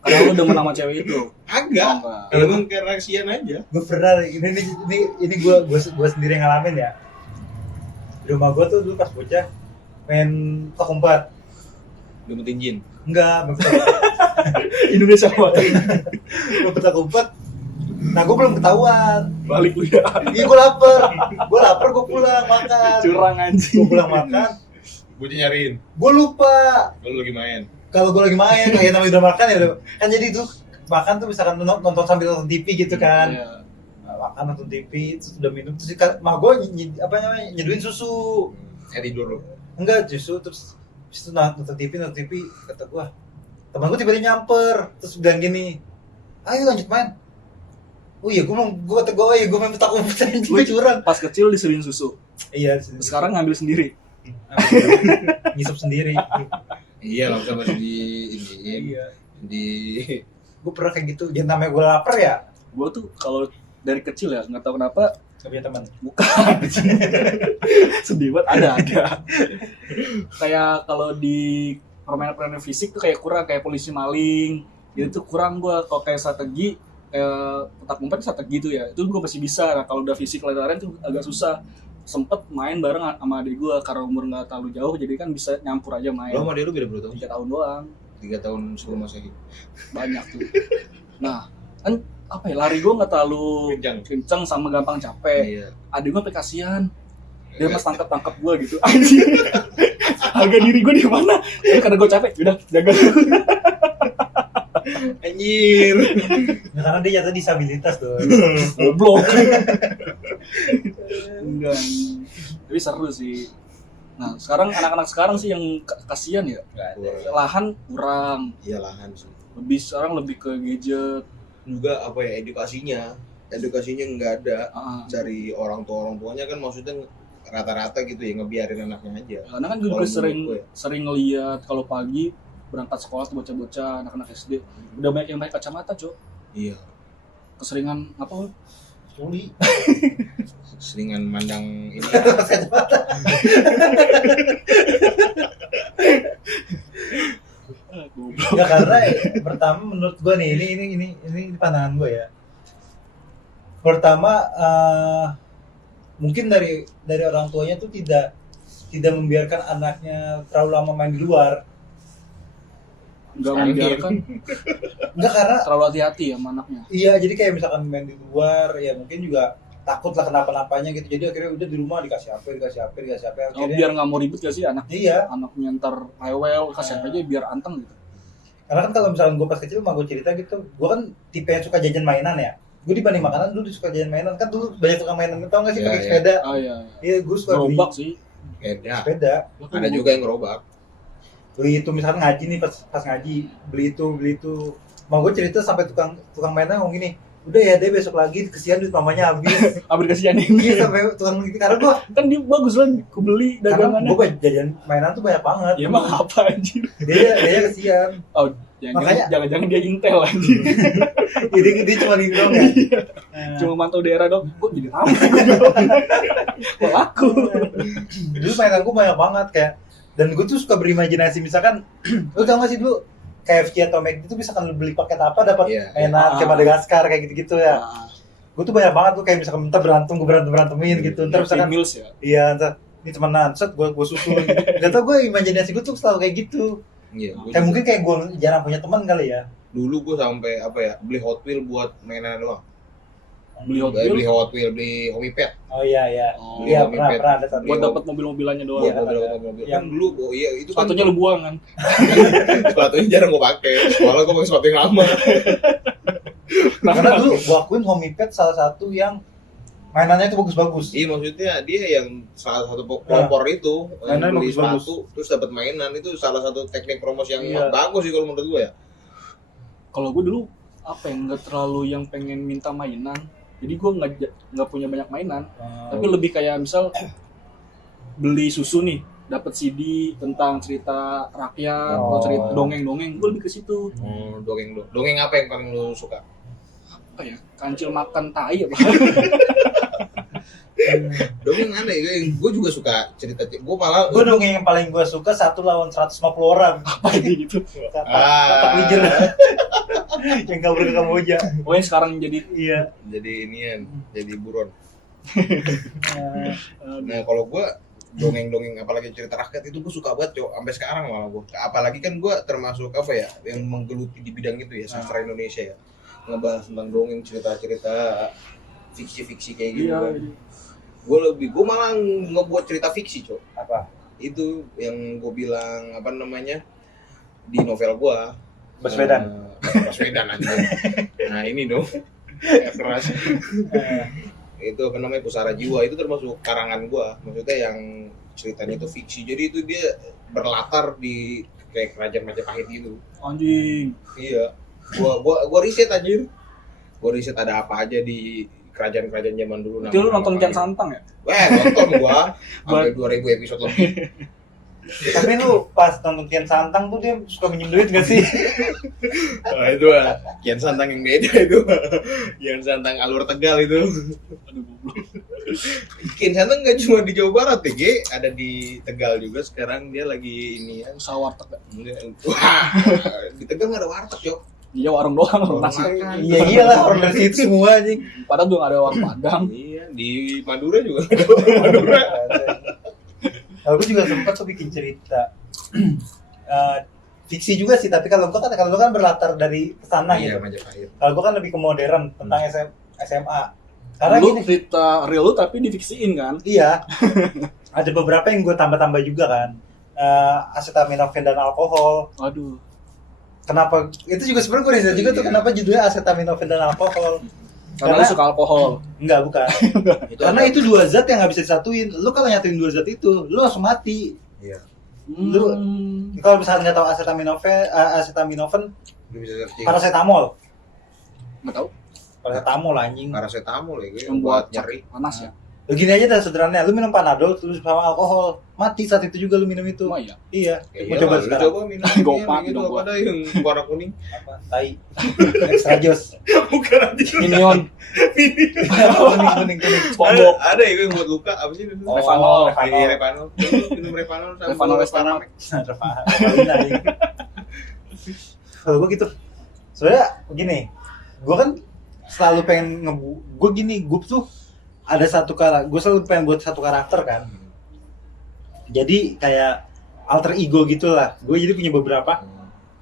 Karena lu demen sama cewek itu. Agak. Enggak. Emang kayak reaksian aja. Gue pernah ini gue sendiri yang ngalamin ya. Di rumah gue tuh dulu pas bocah main petak umpet. Dapetin jin. Enggak, Indonesia banget. gue petak umpet. Nah gue belum ketahuan. Balik lu ya. Iya gue lapar, gue pulang makan. Curang Gue anjing. pulang makan, Gua nyariin. gue lupa. Kalau lagi main. Kalau gue lagi main, kayak namanya udah makan ya udah. Kan jadi itu makan tuh misalkan nonton sambil nonton TV gitu kan. Iya. Nah, makan nonton TV, terus udah minum, terus mah gue nyeduin susu. Tidur lu. Enggak, justru terus itu nonton TV, kata gue, teman gue tiba-tiba nyamper, terus bilang gini, ayo lanjut main. Oh iya, gue main petak umpet aja, gue curang. Pas kecil disuruhin susu. Iya, Sekarang ngambil sendiri. ngisep sendiri. Iya, langsung masih di iniin. Iya. Di Gue pernah kayak gitu. Jadi namanya gue lapar ya. Gue tuh kalau dari kecil ya nggak tahu kenapa Gak punya teman. bukan sedih banget ada kayak kalau di permainan fisik tuh kayak kurang, kayak polisi maling gitu tuh kurang gue. Kalau kayak strategi kayak petak umpet strategi tuh ya itu gue masih bisa. Nah kalau udah fisik lari-larian tuh agak susah. Sempet main bareng sama adik gue karena umur nggak terlalu jauh jadi kan bisa nyampur aja main. Lo sama dia lu beda berapa tahun? 3 tahun doang. 3 tahun sebelum Masehi. Banyak tuh. Nah kan apa ya, lari gue nggak terlalu kenceng sama gampang capek. Iya. Adik gue kasihan, dia mas tangkap gue gitu. Anjir, harga diri gue di mana? Tapi karena gue capek, udah jaga. Anjir. Nah, karena dia jatuh disabilitas tuh. Goblok. Enggak. Tapi seru sih. Nah sekarang anak-anak sekarang sih yang kasihan ya. Lahan kurang. Iya lahan sih. Sekarang lebih ke gadget. Juga apa ya edukasinya nggak ada dari orang tuanya kan, maksudnya rata-rata gitu ya ngebiarin anaknya aja. Karena kan gue juga sering ngeliat kalau pagi berangkat sekolah tuh bocah-bocah anak-anak SD udah banyak yang pakai kacamata, Cok. Iya. Keseringan apa? Suli. Seringan mandang ini. Ya karena pertama menurut gue nih ini pandangan gue ya. Pertama mungkin dari orang tuanya tuh tidak membiarkan anaknya terlalu lama main di luar. Enggak membiarkan. Enggak, karena Terlalu hati-hati ya sama anaknya. iya, jadi kayak misalkan main di luar ya mungkin juga takut lah kenapa-napanya gitu. Jadi akhirnya udah di rumah dikasih HP akhirnya. Oh, biar nggak mau ribut gak sih anak? Iya. Anaknya ntar rewel, kasih aja biar anteng gitu. Karena kan kalau misalkan gue pas kecil mah gue cerita gitu, gue kan tipe yang suka jajan mainan ya. Gue dibanding makanan dulu suka jajan mainan, kan dulu banyak tukang mainan, tau gak sih pakai sepeda? Oh iya. Iya, gue suka beli Gerobak sih. sepeda. Ada juga yang ngerobak. Beli itu misalkan ngaji nih, pas ngaji beli itu. Mau gue cerita sampai tukang mainan ngomong gini, udah ya deh besok lagi, kesian duit mamanya habis. Abis kasihan Iya, ini. sampai tukang gitu, karena gue Kan dia bagus lah, aku beli dagangannya. gue jajan mainan tuh banyak banget. Ya emang apa anjir? Dia kesian. Oh, jangan-jangan dia intel anjir. Jadi dia cuma dong ya. Cuma mantau daerah dong. Kok jadi ramai? Kok laku? Dulu mainan gue banyak banget kayak, dan gue tuh suka berimajinasi, misalkan lu tau gak sih dulu KFC atau McD itu misalkan lu beli paket apa dapat mainan kayak Madagaskar kayak gitu-gitu ya. Gue tuh banyak banget tuh kayak misalkan gue berantemin gitu. Ntar misalkan Meals ya. iya, ntar ini temenan, set gue susul gitu. Gak tau, gue imajinasi gue tuh selalu kayak gitu. Iya. Kayak mungkin kayak gue jarang punya teman kali ya. Dulu gue sampai apa ya, beli Hot Wheel buat mainan doang. Beli Hot Beli Wheel Hot Wheel, beli Homipet. Oh iya. Oh, Iya, Beli pernah Homipet. ada satu. buat dapat mobil-mobilannya doang. Iya. Mobil. Yang dulu itu kan Sepatunya lu buang kan. sepatunya jarang gue pakai. Soalnya gue pakai sepatu yang lama. Karena dulu gue akuin Homipet salah satu yang mainannya itu bagus-bagus. Iya, maksudnya dia yang salah satu pelopor itu Mainan beli bagus-bagus. sepatu terus dapat mainan, itu salah satu teknik promosi yang Iya. bagus sih kalau menurut gue ya. Kalau gue dulu apa yang nggak terlalu yang pengen minta mainan. Jadi gue nggak punya banyak mainan. Tapi lebih kayak misal beli susu nih, dapat CD tentang cerita rakyat atau cerita dongeng-dongeng, gue lebih ke situ. Dongeng apa yang paling lu suka? Apa ya? Kancil makan tai apa? Dongeng aneh, gue juga suka cerita. Gue malah Gue dongeng yang paling gue suka 1 lawan 150 orang. Apa ini gitu? Katak Lijer. Yang kabur ke Kamboja. Oh yang sekarang jadi Iya. jadi inian, jadi buron. Nah, Nah kalau gue dongeng-dongeng apalagi cerita rakyat itu gue suka banget, Cok, sampai sekarang malah gue. Apalagi kan gue termasuk apa ya, yang menggeluti di bidang itu ya, sastra Indonesia ya, ngebahas tentang dongeng, cerita-cerita fiksi-fiksi kayak gitu kan. Gue malah ngebuat cerita fiksi, Cok. apa? Itu yang gue bilang apa namanya di novel gue. Baswedan. Baswedan aja. Nah ini dong. Kayak keras. Itu apa namanya Pusara Jiwa, itu termasuk karangan gua, maksudnya yang ceritanya itu fiksi, jadi itu dia berlatar di kayak kerajaan Majapahit gitu. anjing. Iya, gua riset anjir, gua riset ada apa aja di kerajaan zaman dulu. Itu lu nonton Kian Santang ya? Nonton gua sampai 2000 episode lebih. Tapi lu pas nonton Kian Santang tuh dia suka minjem duit gak sih? Nah itu Kian Santang yang beda itu. Kian Santang alur Tegal itu. Aduh goblok. Kian Santang nggak cuma di Jawa Barat ya, Ge. Ada di Tegal juga sekarang dia lagi ini ya. Usaha warteg gak? Enggak. Wah, di Tegal nggak ada warteg, Cok. Iya warung doang, warung nasi. Makan. Iya iyalah orang dari situ semua anjing. Padahal juga gak ada warung Padang. Iya, di Madura juga ada warung Madura. Kalau gue juga sempat tuh bikin cerita. Fiksi juga sih, tapi kalau gue kan berlatar dari kesana Iya, gitu. Majapahit. Kalau gue kan lebih ke modern tentang SMA. Karena Lu gini, cerita real lu tapi difiksiin kan? iya. Ada beberapa yang gue tambah-tambah juga kan. Acetaminophen dan alkohol. Waduh. Kenapa? Itu juga sebenarnya gue riset juga tuh Iya. kenapa judulnya acetaminophen dan alkohol. Karena lu suka alkohol. Enggak, bukan. Karena ada- itu dua zat yang nggak bisa disatuin. Lu kalau nyatuin dua zat itu, lu langsung mati. Iya. Lu- Kalau misalnya nggak tahu acetaminophen, Lu bisa searching. paracetamol. Nggak tahu. Paracetamol anjing. Paracetamol ya, gue Yang buat nyeri. panas ya. Lu gini aja dah sederhananya, lu minum Panadol terus sama alkohol, mati saat itu juga lu minum itu. Cuma ya. Iya. Ya, Mau iyalah, coba lu sekarang. coba minum Gua ini, mati yang itu dong apa gua. dah yang warna kuning? Apa? Tai. Extra jos. Bukan nanti. Minion. Kuning. SpongeBob. Ada ya yang buat luka apa sih itu? Revanol. Iya, Revanol. Minum Revanol sama Revanol Paramek. Kalau gue gitu, soalnya gini, gue kan selalu pengen gue tuh ada satu karakter, gue selalu pengen buat satu karakter kan. Jadi kayak alter ego gitulah. Gue jadi punya beberapa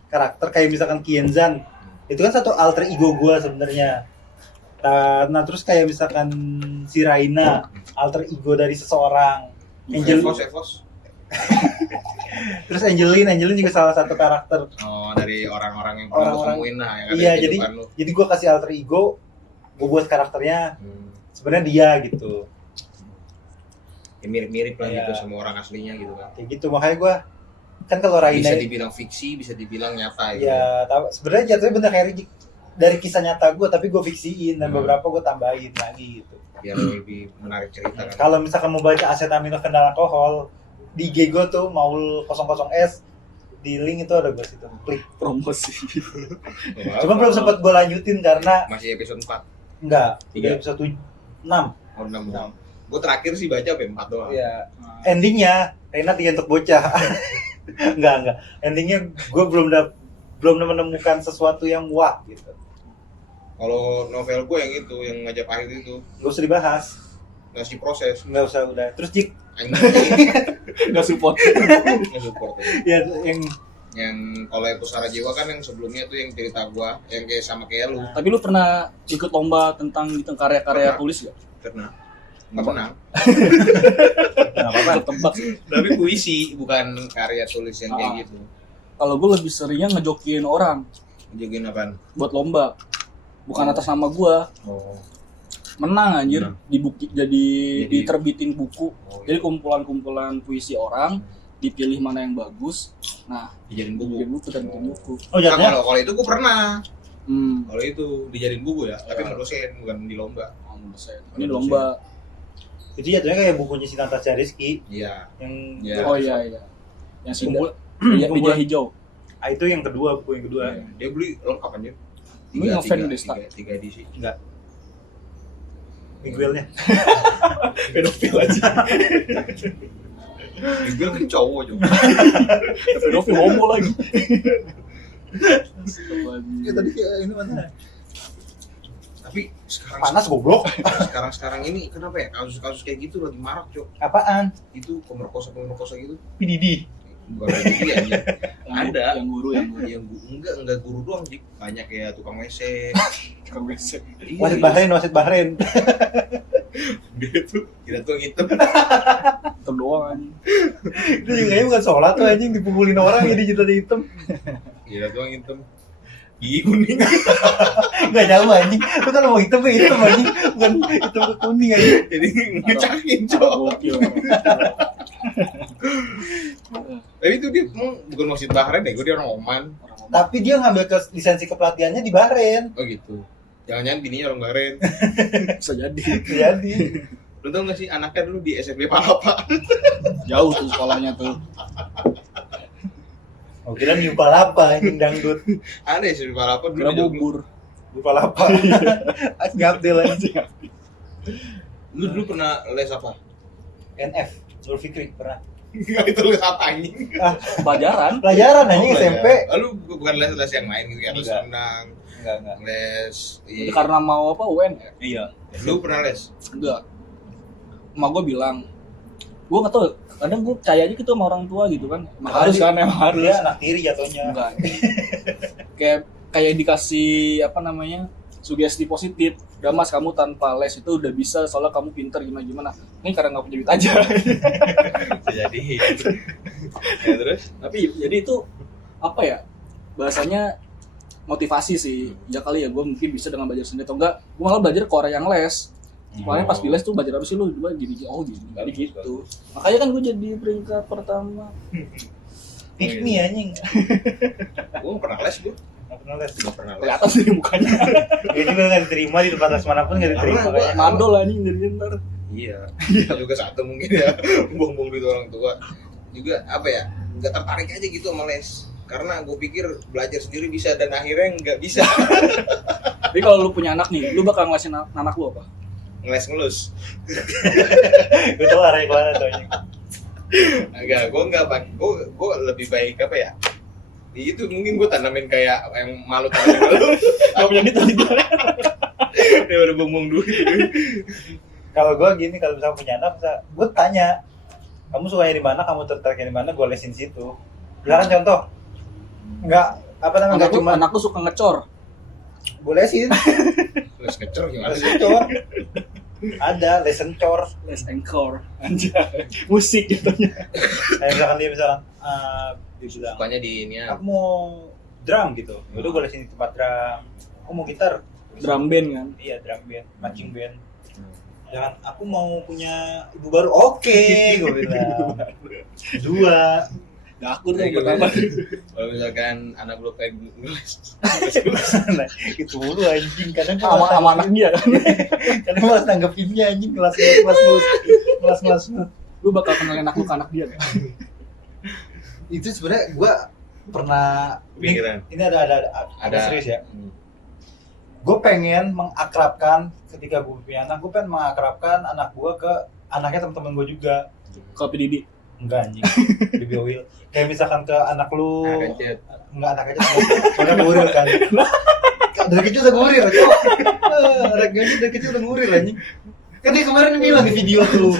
karakter kayak misalkan Kienzan, itu kan satu alter ego gue sebenarnya. Nah terus kayak misalkan si Raina, alter ego dari seseorang. Evos. Terus Angeline juga salah satu karakter. Oh, dari orang-orang yang pernah lu Orang-orang- temuin lah yang ada Iya, di jadi kehidupan lu. gue kasih alter ego, gue buat karakternya Hmm. sebenarnya dia gitu. Ya, mirip-mirip lah Iya. gitu sama orang aslinya gitu kan. Kayak gitu makanya gue kan kalau Raina Bisa dibilang fiksi, bisa dibilang nyata gitu. ya tahu sebenarnya jatuhnya bener kayak dari kisah nyata gue tapi gue fiksiin dan Hmm. beberapa gue tambahin lagi gitu. Biar lebih menarik cerita kan. Kalau misalkan mau baca acetaminophen dan alkohol di IG gue tuh Maul 00S di link itu ada gue situ klik. Promosi. Cuma belum sempat gue lanjutin karena Masih episode 4. enggak Tiga. di episode 6. Oh, 6. Gue terakhir sih baca sampai 4 doang. Iya. Endingnya Reina tinggal untuk bocah. enggak. Endingnya gue belum menemukan sesuatu yang wah gitu. Kalau novel gue yang itu, yang Majapahit itu, Gak usah dibahas. ngasih proses. Nggak usah udah. Terus Jik, Anjing. Nggak support. Nge-support ya. ya yang Kalau yang Pusara Jiwa kan yang sebelumnya tuh yang cerita gua yang kayak sama kayak lu. Tapi lu pernah ikut lomba tentang gitu karya-karya Pernah. tulis gak? Karena nggak menang. nggak apa-apa. Tebak sih. Tapi puisi bukan karya tulis yang kayak Ah. gitu. Kalau gue lebih seringnya ngejokiin orang Jagain apaan? buat lomba. Bukan atas nama gue. Oh. Menang anjir. Menang. Jadi Jadi- diterbitin buku. Oh, Jadi kumpulan-kumpulan puisi orang dipilih mana yang bagus. Nah, dijadiin buku. bikin buku dan bikin buku. Oh Nah, jatuhnya kalau itu gua pernah. Hmm. Kalau itu dijadiin buku ya, tapi Ya. berdosen bukan di lomba. Oh, dosen. Ini lomba. itu jatuhnya kayak bukunya si Natasha Rizky Iya. yang Ya. Oh iya iya. Yang Kumpul- Iya, kumpulan- meja hijau. itu yang kedua, buku yang kedua. Dia beli lengkap aja. Lu ngefan Desta? Tiga edisi. Enggak. Miguelnya. Pedofil aja. Miguel kan cowok juga. Pedofil homo lagi. Ya tadi ini mana? Tapi sekarang Panas goblok. sekarang ini kenapa ya kasus-kasus kayak gitu lagi marak, Cok. Apaan? Itu pemerkosa gitu. PDD. Bukan lagi aja. Ada. Yang guru. Enggak guru doang, Jik. Banyak kayak tukang WC. Tukang WC. Wasit Bahrain. Dia tuh hitam. Itu doang anjing. Itu juga kayaknya bukan sholat tuh anjing dipukulin orang jadi jadi hitam. Dia tuh hitam. Gigi kuning. Enggak jauh anjing. Lu kan mau hitam ke hitam anjing, bukan hitam ke kuning anjing. Jadi ngecakin, Cok. Gokil. Tapi itu dia bukan wasit Bahrain deh, dia orang Oman. Tapi dia ngambil lisensi kepelatihannya di Bahrain. Oh gitu. Jangan-jangan bininya orang Bahrain. Bisa jadi. Jadi Lu tau gak sih anaknya dulu di SMP Palapa? Jauh tuh sekolahnya tuh. oh kira New Palapa anjing dangdut. Ada SMP Palapa dulu. Kira di Jogja. bubur. lupa lapa. Ngabdel aja. Lu dulu pernah les apa? NF, Nurul Fikri pernah. Enggak, itu les apa anjing? Pelajaran. Pelajaran anjing Oh, SMP. Lu bukan les yang main gitu ya, les Enggak. renang, Enggak. les. Iya. Karena mau apa UN ya? Iya. Lu pernah les? Enggak. Emak gue bilang, gue nggak tahu. Kadang gue percaya aja gitu sama orang tua gitu kan. Emang harus kan, emang harus. Dia anak tiri jatuhnya. Enggak. kayak dikasih apa namanya, sugesti positif. Udah mas, kamu tanpa les itu udah bisa, soalnya kamu pinter gimana. Ini karena nggak punya duit aja. Jadi. Ya, terus? Tapi jadi itu apa ya, bahasanya motivasi sih. Ya kali ya gue mungkin bisa dengan belajar sendiri atau enggak. Gue malah belajar ke orang yang les. Makanya pas di les tuh belajar apa sih lu? Coba gini, oh gini, jadi gitu. Makanya kan gue jadi peringkat pertama. Pick me anjing. Gue nggak pernah les, gue Enggak pernah les. nggak pernah les. Kelihatan sih mukanya. Dia juga enggak diterima di tempat les manapun enggak diterima Karena kayak. Mandol anjing dari ntar. Iya. Itu juga satu mungkin ya, buang-buang duit orang tua. Juga apa ya? Nggak tertarik aja gitu sama les. Karena gue pikir belajar sendiri bisa dan akhirnya nggak bisa. Tapi kalau lu punya anak nih, lu bakal ngelasin anak lu apa? Ngeles ngelus. Gue tahu arahnya kemana tuh anjing. Enggak, gue lebih baik apa ya? Itu mungkin gue tanamin kayak yang malu tanamin malu. Gak punya duit tadi dia. Dia udah buang duit. Kalau gue gini, kalau misalnya punya anak, gue tanya, kamu sukanya di mana, kamu tertariknya di mana, gue lesin situ. Misalkan contoh, nggak apa namanya, nggak cuma Anak lu suka ngecor. gue lesin, Terus kecor gimana sih? lesson cor, ada lesson cor. Les encore. Anjay. Musik jatuhnya. Kayak misalkan dia bilang, Sukanya di ini ya. aku mau drum gitu, udah gue lesin di tempat drum. Aku mau gitar, Drum band kan. iya drum band, marching band. Jangan, aku mau punya ibu baru, oke, gue bilang. Dua, Nah, aku tuh Jadi yang pertama. Kalau misalkan anak lu pengen ngeles, nah, itu mulu anjing, kadang kan Sama anak dia kan. kadang malas nanggepinnya anjing, kelas Lu bakal kenalin anak lu ke anak dia kan? itu sebenarnya gue pernah Pikiran. ini ada serius ya. Hmm. Gue pengen mengakrabkan ketika gue punya anak, gue pengen mengakrabkan anak gue ke anaknya teman-teman gue juga. Ke PDD. Enggak anjing, Baby Will. Kayak misalkan ke anak lu, Anak kecil. enggak anak aja, soalnya nguril kan. Dari kecil udah nguril, cok. Anak kecil dari kecil udah nguril anjing. Kan dia kemarin bilang di video tuh.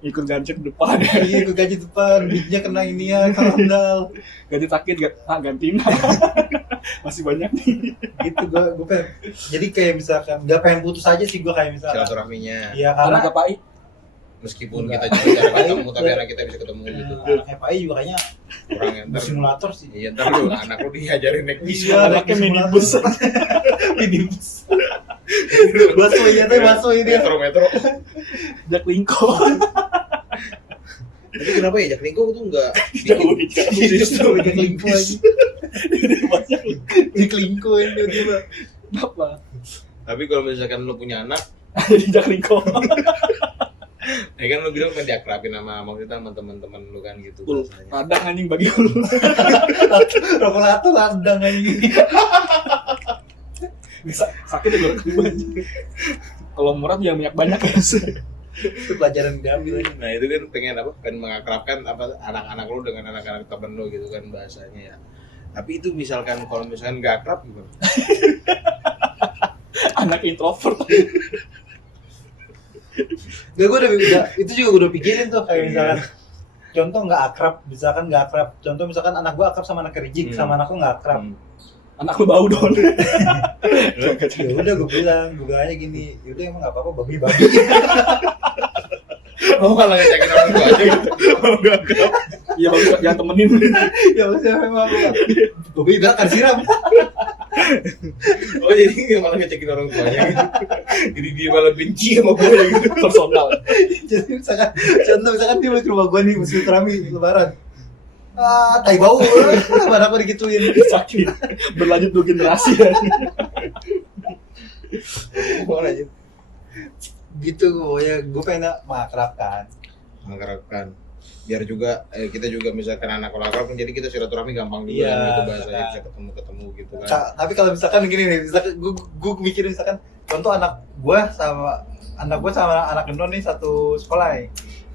Ikut gancet depan. Iya, gue gaji depan, bibnya kena ini ya, sandal. Ganti takit, gantiin. Masih banyak nih. Gitu gue pengen. Jadi kayak misalkan nggak pengen putus aja sih gue kayak misalkan. Silaturahminya. Iya karena Anak Pai. Meskipun Enggak. kita juga jarang ketemu, tapi anak kita bisa ketemu gitu. kayak Pai juga kayaknya Kurang ya. Ntar, simulator sih. iya ntar lu anak lu diajarin naik bis. Iya, Anaknya naik minibus. Minibus. Bakso ya teh, bakso ini. Metro. Jack Lincoln. Tapi kenapa ya Jak Lingko tuh enggak Jauh Justru Jack Linko aja. Banyak. Jack Linko ini tiba-tiba. Kenapa? Tapi kalau misalkan lu punya anak, Jadi Jack Lincoln. ya kan lu bilang pengen diakrabin sama maksudnya sama teman-teman lu kan gitu. Ul, bahasanya. radang anjing bagi lu. Rokok lato ladang aja. Bisa sakit ya gue anjing. Kalau murah ya banyak ya. Itu pelajaran diambil aja. Nah itu kan pengen apa? Pengen mengakrabkan apa anak-anak lu dengan anak-anak temen lu gitu kan bahasanya ya. Tapi itu misalkan kalau misalkan nggak akrab gimana? Anak introvert. Gak, gue udah itu juga gue udah pikirin tuh kayak misalkan contoh nggak akrab, misalkan nggak akrab. Contoh misalkan anak gue akrab sama anak Rijik, sama anak lu nggak akrab. Anak lu bau don. Ya udah gue bilang aja gini, yaudah emang nggak apa-apa, babi. Oh malah ngecekin orang tua aja gitu. Oh nggak akrab. Iya bagus jangan temenin. Ya maksudnya memang babi bilang kan siram. Oh jadi malah ngecekin orang tuanya gitu. Jadi dia malah benci sama gue gitu. Personal. Jadi misalkan dia mau ke rumah gue nih musim kerami lebaran. Tai bau, mana aku digituin. Sakit. Berlanjut 2 generasi ya. Mana aja? Gitu pokoknya gue pengen mengakrabkan. Mengakrabkan. biar juga kita juga misalkan anak olahraga kan jadi kita silaturahmi gampang juga Iya, kan gitu bahasanya misalkan. bisa ketemu gitu kan. Tapi kalau misalkan gini nih, misalkan gue mikirin misalkan contoh anak gue sama anak Gendon nih satu sekolah nih.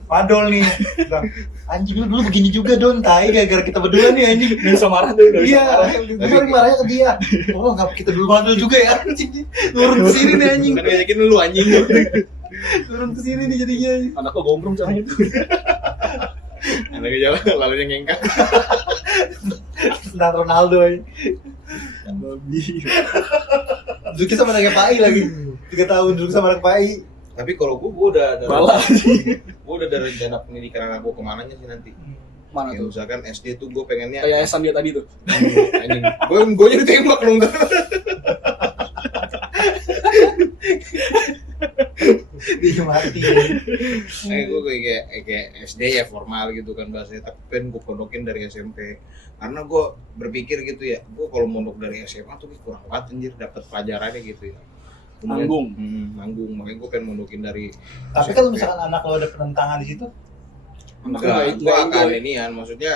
Padol nih. Bilang, anjing lu dulu begini juga Don, tai gara-gara kita berdua nih anjing. Gak bisa marah tuh, gak bisa Iya, marah. gue paling marahnya ke dia. Oh, enggak kita dulu padol juga ya anjing. Turun ke sini nih anjing. Kan ngajakin lu anjing. Turun ke sini nih jadinya. Anaknya gombrong caranya itu. Anaknya jalan lalunya ngengkak. Nah, Ronaldo aja. Babi. Duduknya sama anak PAI lagi. 3 tahun duduk sama anak PAI. Tapi kalau gue udah ada Malah. gue udah ada rencana pendidikan anak gue kemananya sih nanti. Mana Ya, tuh? misalkan SD tuh gue pengennya Kayak Esan dia tadi tuh. anjing. Gue jadi tembak dong. Dia mati. Gue kayak SD ya formal gitu kan bahasanya, tapi pengen gue pondokin dari SMP karena gue berpikir gitu ya, gue kalau mondok dari SMA tuh kurang banget anjir dapat pelajarannya gitu ya. Nanggung. Nanggung, makanya gue pengen mondokin dari Tapi kalau misalkan anak lo ada penentangan di situ, Anaknya gue akan inian, maksudnya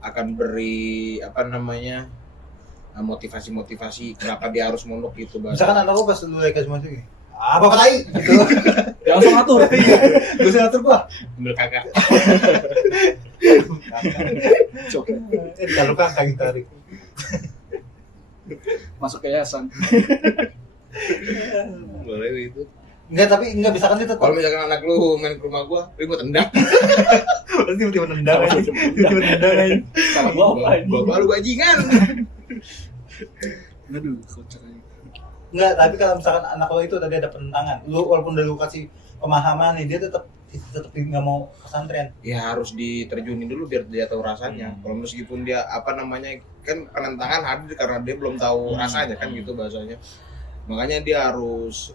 akan beri apa namanya motivasi kenapa dia harus mondok gitu bahasa. misalkan anak lo pas lu lagi semua itu, apa tai? Gitu. Ya langsung atur. Gue bisa ngatur gua. Bener kakak. Cok. Kalau kan kaki tarik. Masuk ke yayasan. Boleh itu. Enggak, tapi enggak misalkan dia tetap Kalau misalkan anak lu main ke rumah gue tendang. pasti tiba-tiba nendang aja. Tiba-tiba nendang aja. Salah gua apa ini? Bapak lu bajingan. Aduh, kocak aja. Enggak, tapi kalau misalkan anak lo itu tadi ada penentangan, lu walaupun udah lu kasih pemahaman nih, dia tetap nggak mau pesantren. Ya harus diterjunin dulu biar dia tahu rasanya. Kalau meskipun dia apa namanya kan penentangan hadir karena dia belum tahu rasanya kan gitu bahasanya. Makanya dia harus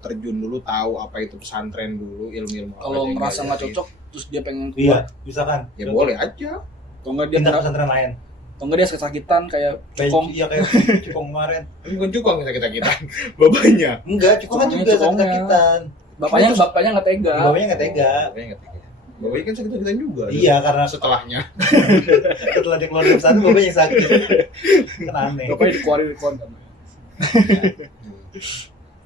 terjun dulu, tahu apa itu pesantren dulu, ilmu-ilmu apa Kalau aja yang merasa nggak diajarin. cocok, terus dia pengen Iya, keluar. misalkan. Ya boleh aja. Atau nggak dia Pindah pesantren lain. atau nggak dia kesakitan kayak cukong. Iya kayak cukong kemarin. Tapi bukan cukong kita bapaknya. Enggak, cukong kan Cukongnya juga cukongnya. sakitan. Bapaknya nggak tega. Bapaknya nggak tega. Bapaknya nggak tega. Bapaknya kan sakit-sakitan juga. Iya, karena Setelahnya. setelah dia keluar dari pesantren bapaknya yang sakit. Kan aneh. Bapaknya dikeluarin di konten.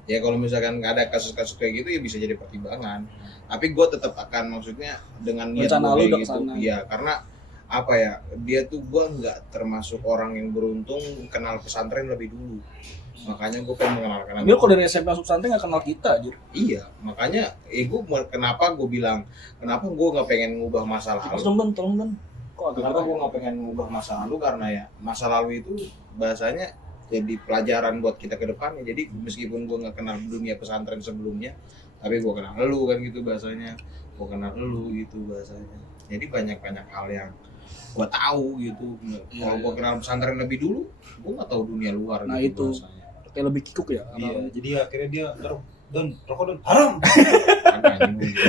Ya kalau misalkan nggak ada kasus-kasus kayak gitu ya bisa jadi pertimbangan. Tapi gue tetap akan maksudnya dengan niat Rencana gue lu kayak udah gitu. kesana. Iya karena apa ya dia tuh gue nggak termasuk orang yang beruntung kenal pesantren lebih dulu. Makanya gue pengen mengenalkan. Dia kalau dari SMP masuk pesantren nggak kenal kita aja. Iya makanya kenapa gue bilang kenapa gue nggak pengen ngubah masa lalu. Tolong dan. Kok agak Kenapa gue nggak pengen ngubah masa lalu karena ya masa lalu itu bahasanya jadi pelajaran buat kita ke depannya. Jadi meskipun gue nggak kenal dunia pesantren sebelumnya, tapi gue kenal lu kan gitu bahasanya. Gue kenal lu gitu bahasanya. Jadi banyak hal yang gue tahu gitu. Kalau gue kenal pesantren lebih dulu, gue nggak tahu dunia luar. Nah, gitu itu. bahasanya. Kayak lebih kikuk ya. Iya, jadi akhirnya dia Don, rokok Don, haram.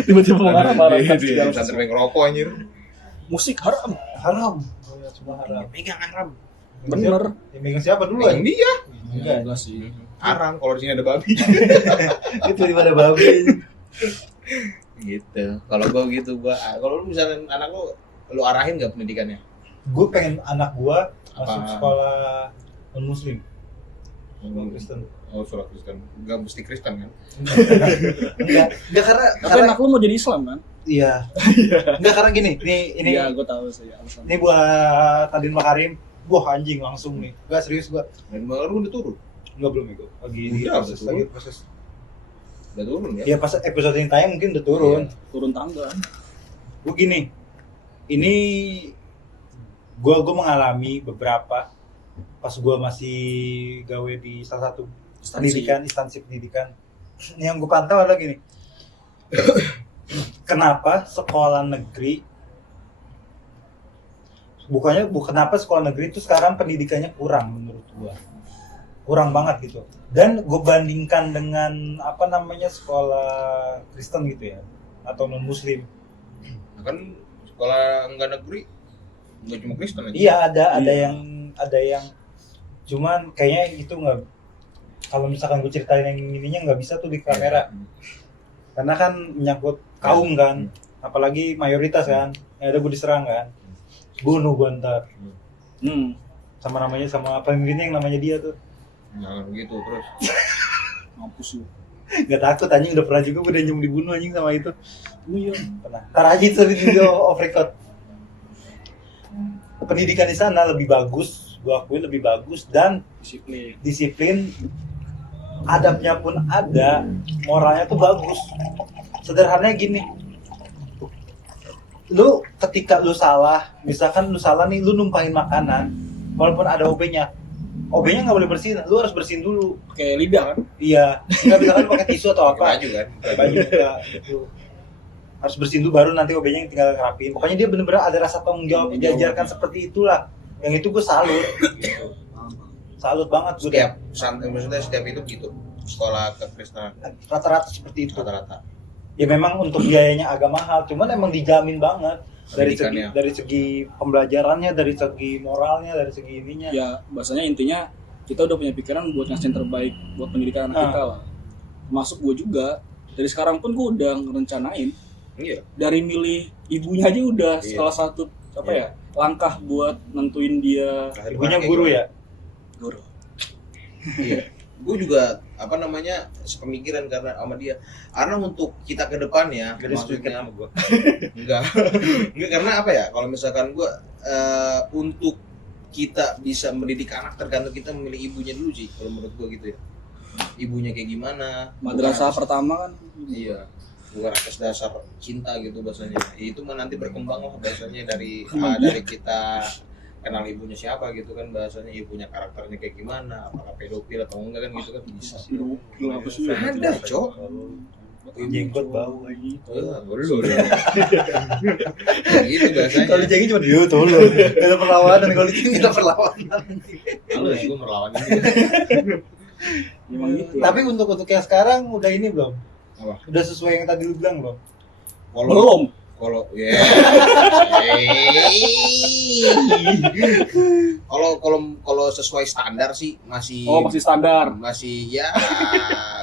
Tiba-tiba marah-marah. Di pesantren ngerokok anjir. Musik haram. Haram. Oh, ya, semua haram. Megang haram. Bener. Yang megang siapa dulu Yang dia Enggak. Enggak sih. haram kalau di sini ada babi. Itu tiba-tiba ada babi. Gitu. Kalau gue gitu kalau lu misalnya anak lu arahin nggak pendidikannya? Gue pengen anak gua masuk Apa? sekolah non muslim, Kristen. Oh, surat Kristen. Enggak mesti Kristen kan? Enggak Tapi karena anak lu mau jadi Islam kan? iya. Enggak karena gini, ini Iya, gue tahu sih alasan. ini buat Tadin Makarim. Wah anjing langsung nih. Enggak serius gua. Dan baru udah turun. Enggak belum itu. Lagi di Udah, proses betul. lagi proses. Udah turun ya? Ya pas episode ini tayang mungkin udah turun. Turun tangga. Gue gini, ini gue mengalami beberapa pas gue masih gawe di salah satu instansi pendidikan yang gue pantau adalah gini. Kenapa sekolah negeri kenapa sekolah negeri itu sekarang pendidikannya kurang menurut gue, kurang banget gitu. Dan gue bandingkan dengan apa namanya sekolah Kristen gitu ya atau non Muslim. Nah, kan sekolah enggak negeri enggak cuma Kristen aja. Iya ada Iya. ada yang cuman kayaknya itu nggak, kalau misalkan gue ceritain yang ininya nggak bisa tuh di kamera karena kan menyangkut kaum kan. apalagi mayoritas kan, yang ada gue diserang kan, bunuh gue ntar sama pemimpinnya yang namanya dia tuh. Jangan begitu terus. Mampus lu. Gak takut anjing, udah pernah juga gue dibunuh anjing sama itu. Iya. Pernah. Ntar aja itu video off record. Pendidikan di sana lebih bagus, gue akui lebih bagus, dan disiplin, adabnya pun ada, moralnya tuh bagus. Sederhananya gini, lu ketika lu salah, misalkan lu salah nih, lu numpahin makanan, walaupun ada OB-nya nggak boleh bersihin, lu harus bersihin dulu. Kayak lidah kan? Iya, nggak misalkan lu pakai tisu atau apa, Baju kan. pakai baju enggak gitu. Harus bersihin dulu baru nanti OB-nya yang tinggal rapiin. Pokoknya dia bener-bener ada rasa tanggung jawab, diajarkan seperti itulah. Yang itu gue salut. Salut banget gue. Maksudnya setiap itu gitu. Sekolah kekristenan Rata-rata seperti itu. rata-rata. Ya memang untuk biayanya agak mahal, cuman emang dijamin banget Pendidikannya. dari segi pembelajarannya, dari segi moralnya, dari segi ininya. Ya bahasanya intinya kita udah punya pikiran buat ngasih yang terbaik buat pendidikan anak kita lah. Termasuk gue juga. Dari sekarang pun gue udah ngerencanain. Iya. Dari milih ibunya aja udah salah satu langkah buat nentuin dia Ibunya guru ya. guru. Iya. Gue juga sepemikiran karena sama dia. Karena untuk kita ke depan ya, maksudnya sama gue. enggak karena apa ya? Kalau misalkan gue untuk kita bisa mendidik anak tergantung kita memilih ibunya dulu sih. Kalau menurut gue gitu ya. Ibunya kayak gimana? Madrasah pertama kan. Iya. Bukan atas dasar cinta gitu bahasanya. Itu mah nanti berkembang lah bahasanya dari kita kenal ibunya siapa gitu kan, bahasanya ibunya karakternya kayak gimana, apakah pedofil atau enggak kan gitu kan bisa. Pedofil apa sih? Ada, Cok. Jenggot bau lagi. Dulu. Ya gitu bahasanya. Kalau jenggot cuma dia tuh lo. Gak ada perlawanan, kalau di sini gak ada perlawanan. Lalu sih gue melawan ini. Memang gitu. Tapi untuk yang sekarang udah ini belum? Apa? Udah sesuai yang tadi lu bilang belum? Belum. Kalau sesuai standar sih masih standar. masih ya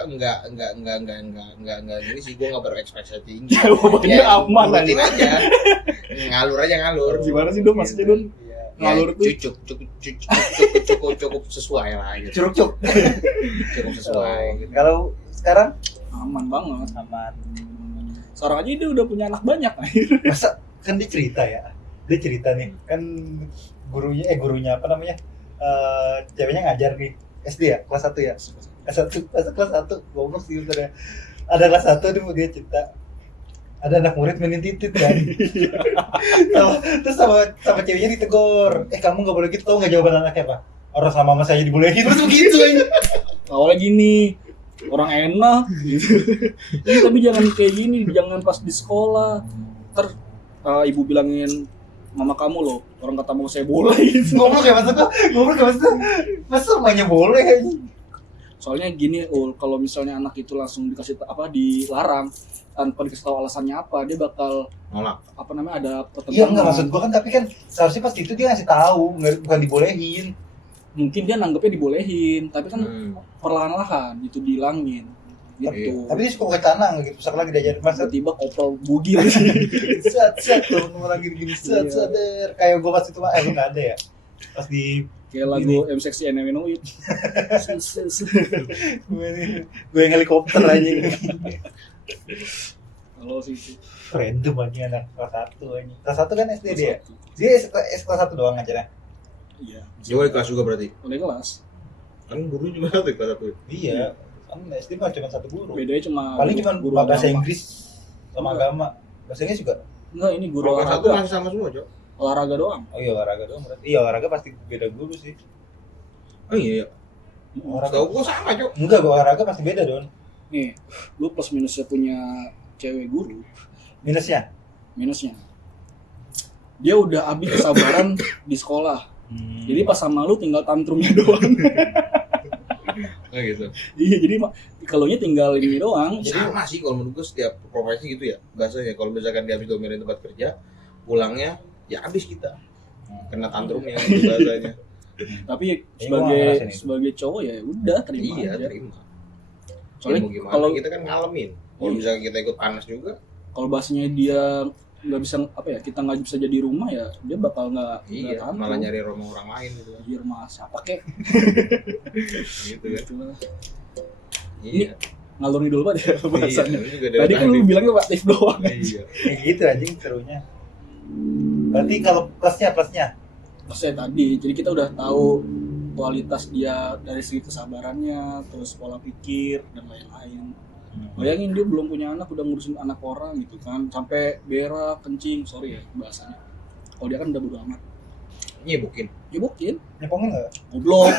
enggak ini sih, gue nggak berekspektasi tinggi. Pokoknya aman nurutin aja. Ngalur. Gimana sih Don maksudnya Don? Ngalur tuh cukup sesuai lah gitu. Curug. Cukup sesuai gitu. Kalau sekarang aman banget. aman. Sekarang aja dia udah punya anak banyak. Masa kan dia cerita nih kan gurunya apa namanya, ceweknya ngajar nih SD ya, kelas 1 ya, kelas 1 goblok sih sebenarnya. Ada kelas 1 dia cerita ada anak murid mainin titit kan. Terus sama ceweknya ditegur, kamu nggak boleh gitu, tau nggak jawaban anaknya apa? Orang sama mama saya dibolehin, terus begitu aja. Awalnya gini, orang enak gitu. Iya, tapi jangan kayak gini, jangan pas di sekolah. Ibu bilangin mama kamu loh, orang kata mau saya boleh gitu. Ngobrol kayak maksudnya masa mamanya boleh aja. Soalnya gini, kalau misalnya anak itu langsung dilarang tanpa dikasih tahu alasannya apa, dia bakal nolak. Ada pertentangan. Iya enggak, maksud gua kan, tapi kan seharusnya pas itu dia ngasih tahu, bukan dibolehin. Mungkin dia nanggepnya dibolehin, tapi kan perlahan-lahan itu dihilangin gitu. Tapi dia suka pakai tanah gitu, besar lagi diajarin masa Tiba-tiba koprol bugil. set temen lagi gini set kayak gua pas itu mah lu nggak ada ya pas di Kayak lagu M-Sexy NMNOID. gue yang helikopter aja. Halo sih. Random aja anak kelas 1 aja. Kelas 1 kan SD dia. Dia kelas 1 doang aja nah. Iya. Dia wali kelas juga berarti. Wali kelas. Kan guru juga ada kelas 1. Iya. Kan SD mah cuma 1 guru. Bedanya Paling cuma guru bahasa agama. Inggris sama agama. Bahasa Inggris juga. Enggak, ini guru Kelas 1 olahraga. masih sama semua, Cok. Olahraga doang. Oh iya olahraga doang berarti. Iya olahraga pasti beda guru sih. Oh iya. Olahraga. Tahu gua sama, Cok. Enggak, olahraga pasti beda Don. Nih, lu plus minusnya punya cewek guru. Minusnya. Dia udah habis kesabaran di sekolah. Jadi pas sama lu tinggal tantrumnya doang. Nah gitu. Iya, jadi kalaunya tinggal ini doang. Sama sih kalau menurut gue setiap profesi gitu ya. Bahasanya kalau misalkan dia habis domelin tempat kerja, pulangnya ya habis kita. Kena tantrumnya gitu bahasanya. Tapi gua ngerasain itu. sebagai cowok ya udah terima Iya, aja. terima. Soalnya Ya, mau gimana kalau kita kan ngalamin. Kalau misalkan kita ikut panas juga, kalau bahasanya dia nggak bisa apa ya, kita nggak bisa jadi rumah ya, dia bakal nggak Iya, tampil. malah nyari rumah orang lain gitu kan. Di rumah siapa kek Gitu kan. gitu lah. Iya. Ngalur ngidul banget ya Iya, bahasannya. lu juga dari Tadi kan lu bilangnya aktif doang. Iya. Kayak gitu anjing serunya. Berarti kalau plusnya Maksudnya tadi, jadi kita udah tahu kualitas dia dari segi kesabarannya, terus pola pikir dan lain-lain. Bayangin dia belum punya anak udah ngurusin anak orang gitu kan, sampai berak, kencing, sorry ya bahasanya. Kalau dia kan udah bodo amat. Nyibukin. Ya mungkin, nyepongin nggak? goblok.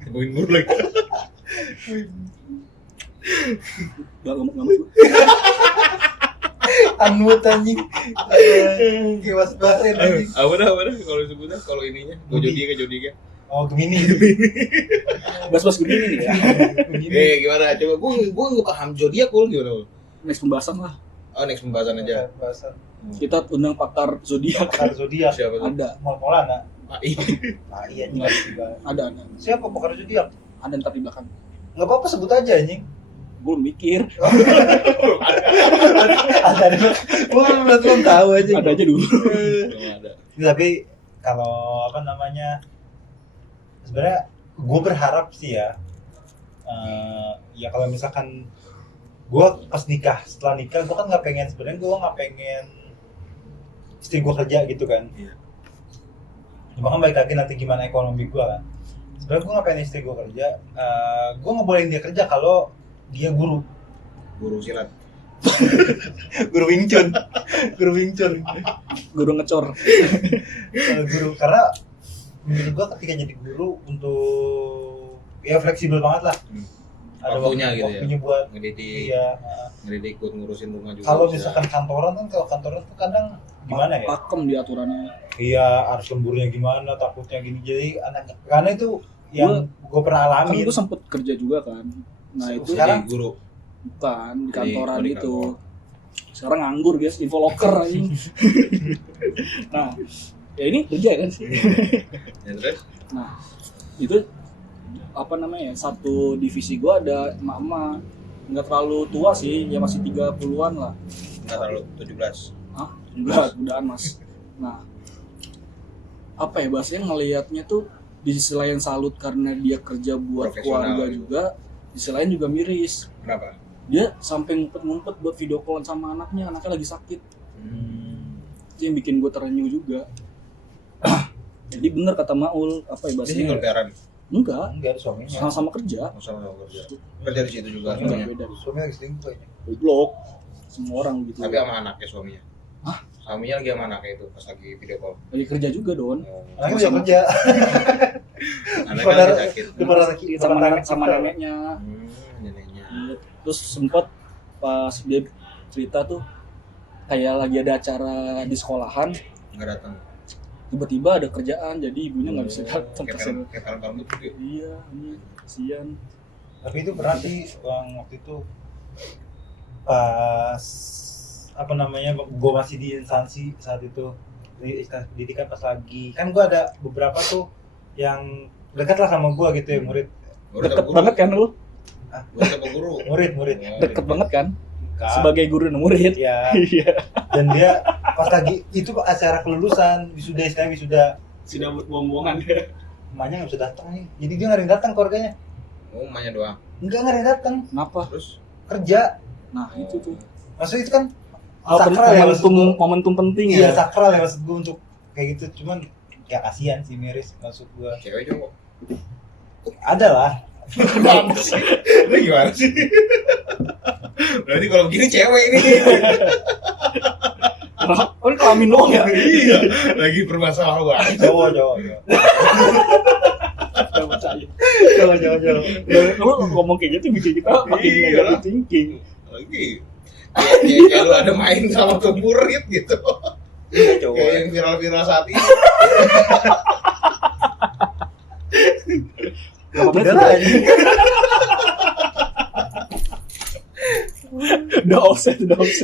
Nyibukin mulu lagi. Gak ngamuk Anut anjing. Kiwas basin anjing. Apa dah kalau disebutnya kalau ininya Jodiga. Oh, Gemini. Bas-bas begini nih ya. Gimana? Coba gua nggak paham zodiak lu gimana? Next pembahasan lah. Oh, next pembahasan aja. Bahasan. Kita undang pakar zodiak. Pakar zodiak. Siapa tuh? Ada, Maulana. Ah, iya. Ah iya juga. ada. Siapa pakar zodiak? Ada ntar di belakang. Enggak apa-apa sebut aja anjing. Gue mikir, Ada dulu. Gua belum tahu aja. ada aja dulu. Belum ada. Tapi kalau apa namanya? Sebenarnya gue berharap sih ya. Ya kalau misalkan gue pas nikah, setelah nikah gue kan nggak pengen, sebenarnya gue nggak pengen istri gue kerja gitu kan. Iya. Cuma kan balik lagi nanti gimana ekonomi gue kan. Sebenarnya gue nggak pengen istri gue kerja. Gue ngebolehin dia kerja kalau dia guru Silat. guru Wing Chun. Guru ngecor. Kalau guru, karena menurut gue ketika jadi guru untuk ya fleksibel banget lah. Ada Waktunya gitu ya. waktunya buat Ngedidik, iya. ikut ngurusin rumah juga. Kalau bisa. misalkan kantoran kan, kalau kantoran tuh kadang gimana ya? Pakem di aturannya. Iya, harus lemburnya gimana, takutnya gini. Jadi anak, karena itu yang gue pernah Kan alami. gue sempet kerja juga kan. Nah itu Sekarang- Jadi guru. bukan di Jadi, kantoran di itu. kantor. Sekarang nganggur guys, info locker anjing. Nah, ya ini kerja kan sih. Ya, terus Nah, itu apa namanya ya, satu divisi gua ada emak-emak nggak terlalu tua sih, ya masih 30-an lah. enggak terlalu 17. Hah? Enggak, udaan mas. Nah, apa ya bahasanya, ngelihatnya tuh di sisi lain salut karena dia kerja buat Profesional keluarga gitu. juga, di sisi lain juga miris. Kenapa? Dia sampai ngumpet-ngumpet buat video callan sama anaknya lagi sakit. Itu yang bikin gue terenyuh juga. Jadi bener kata Maul, apa ya Dia bahasanya? single parent. Enggak, enggak, suaminya. sama-sama kerja. Sama-sama kerja. Kerja di situ juga Enggak, suaminya. beda. Suami lagi selingkuh ini. Goblok. Semua orang gitu. Tapi sama anaknya suaminya. Hah? Suaminya lagi sama anaknya itu pas lagi video call. Lagi kerja juga Don. Anaknya udah kerja. Anaknya Pada- lagi sakit. Depan anak Sama depan nenek, sama kita. neneknya. Neneknya. Terus sempet pas dia cerita tuh kayak lagi ada acara di sekolahan, Enggak datang. tiba-tiba ada kerjaan jadi ibunya nggak bisa datang. Kayak film itu juga. Iya, ini kasihan. Tapi itu pernah sih yang waktu itu pas apa namanya, gue masih di instansi saat itu, di instansi pendidikan, pas lagi kan gue ada beberapa tuh yang dekat lah sama gue gitu ya, murid Guru Deket sama guru. banget kan lu? Guru sama guru. murid Deket banget kan? Enggak. Sebagai guru dan murid. Ya, Iya. dan dia pas lagi itu acara kelulusan wisuda, istilahnya wisuda, Sudah buang-buangan dia. emaknya nggak bisa datang nih, jadi dia nggak ada yang datang keluarganya, Oh, emaknya doang. nggak ada yang datang Kenapa? Terus kerja. Nah, itu tuh. Maksudnya itu kan Oh, sakral ya, maksud gua. momentum penting Iya, ya. sakral ya maksud gue untuk kayak gitu. Cuman ya kasihan sih, miris maksud gue. cewek cowok. Ada lah. Kenapa sih? Lu gimana sih? Berarti kalau begini cewek ini. Oh, ini kelamin doang ya? Iya, lagi bermasalah banget. Cowok. Gak percaya. Cowok. Lu ngomong kayak gitu bikin kita makin Iya. negatif thinking. Lagi. Kayak lu ada main sama keburit gitu. Iya, cowok. Kayak yang viral-viral saat ini. Udah lah, anjing. Udah offset.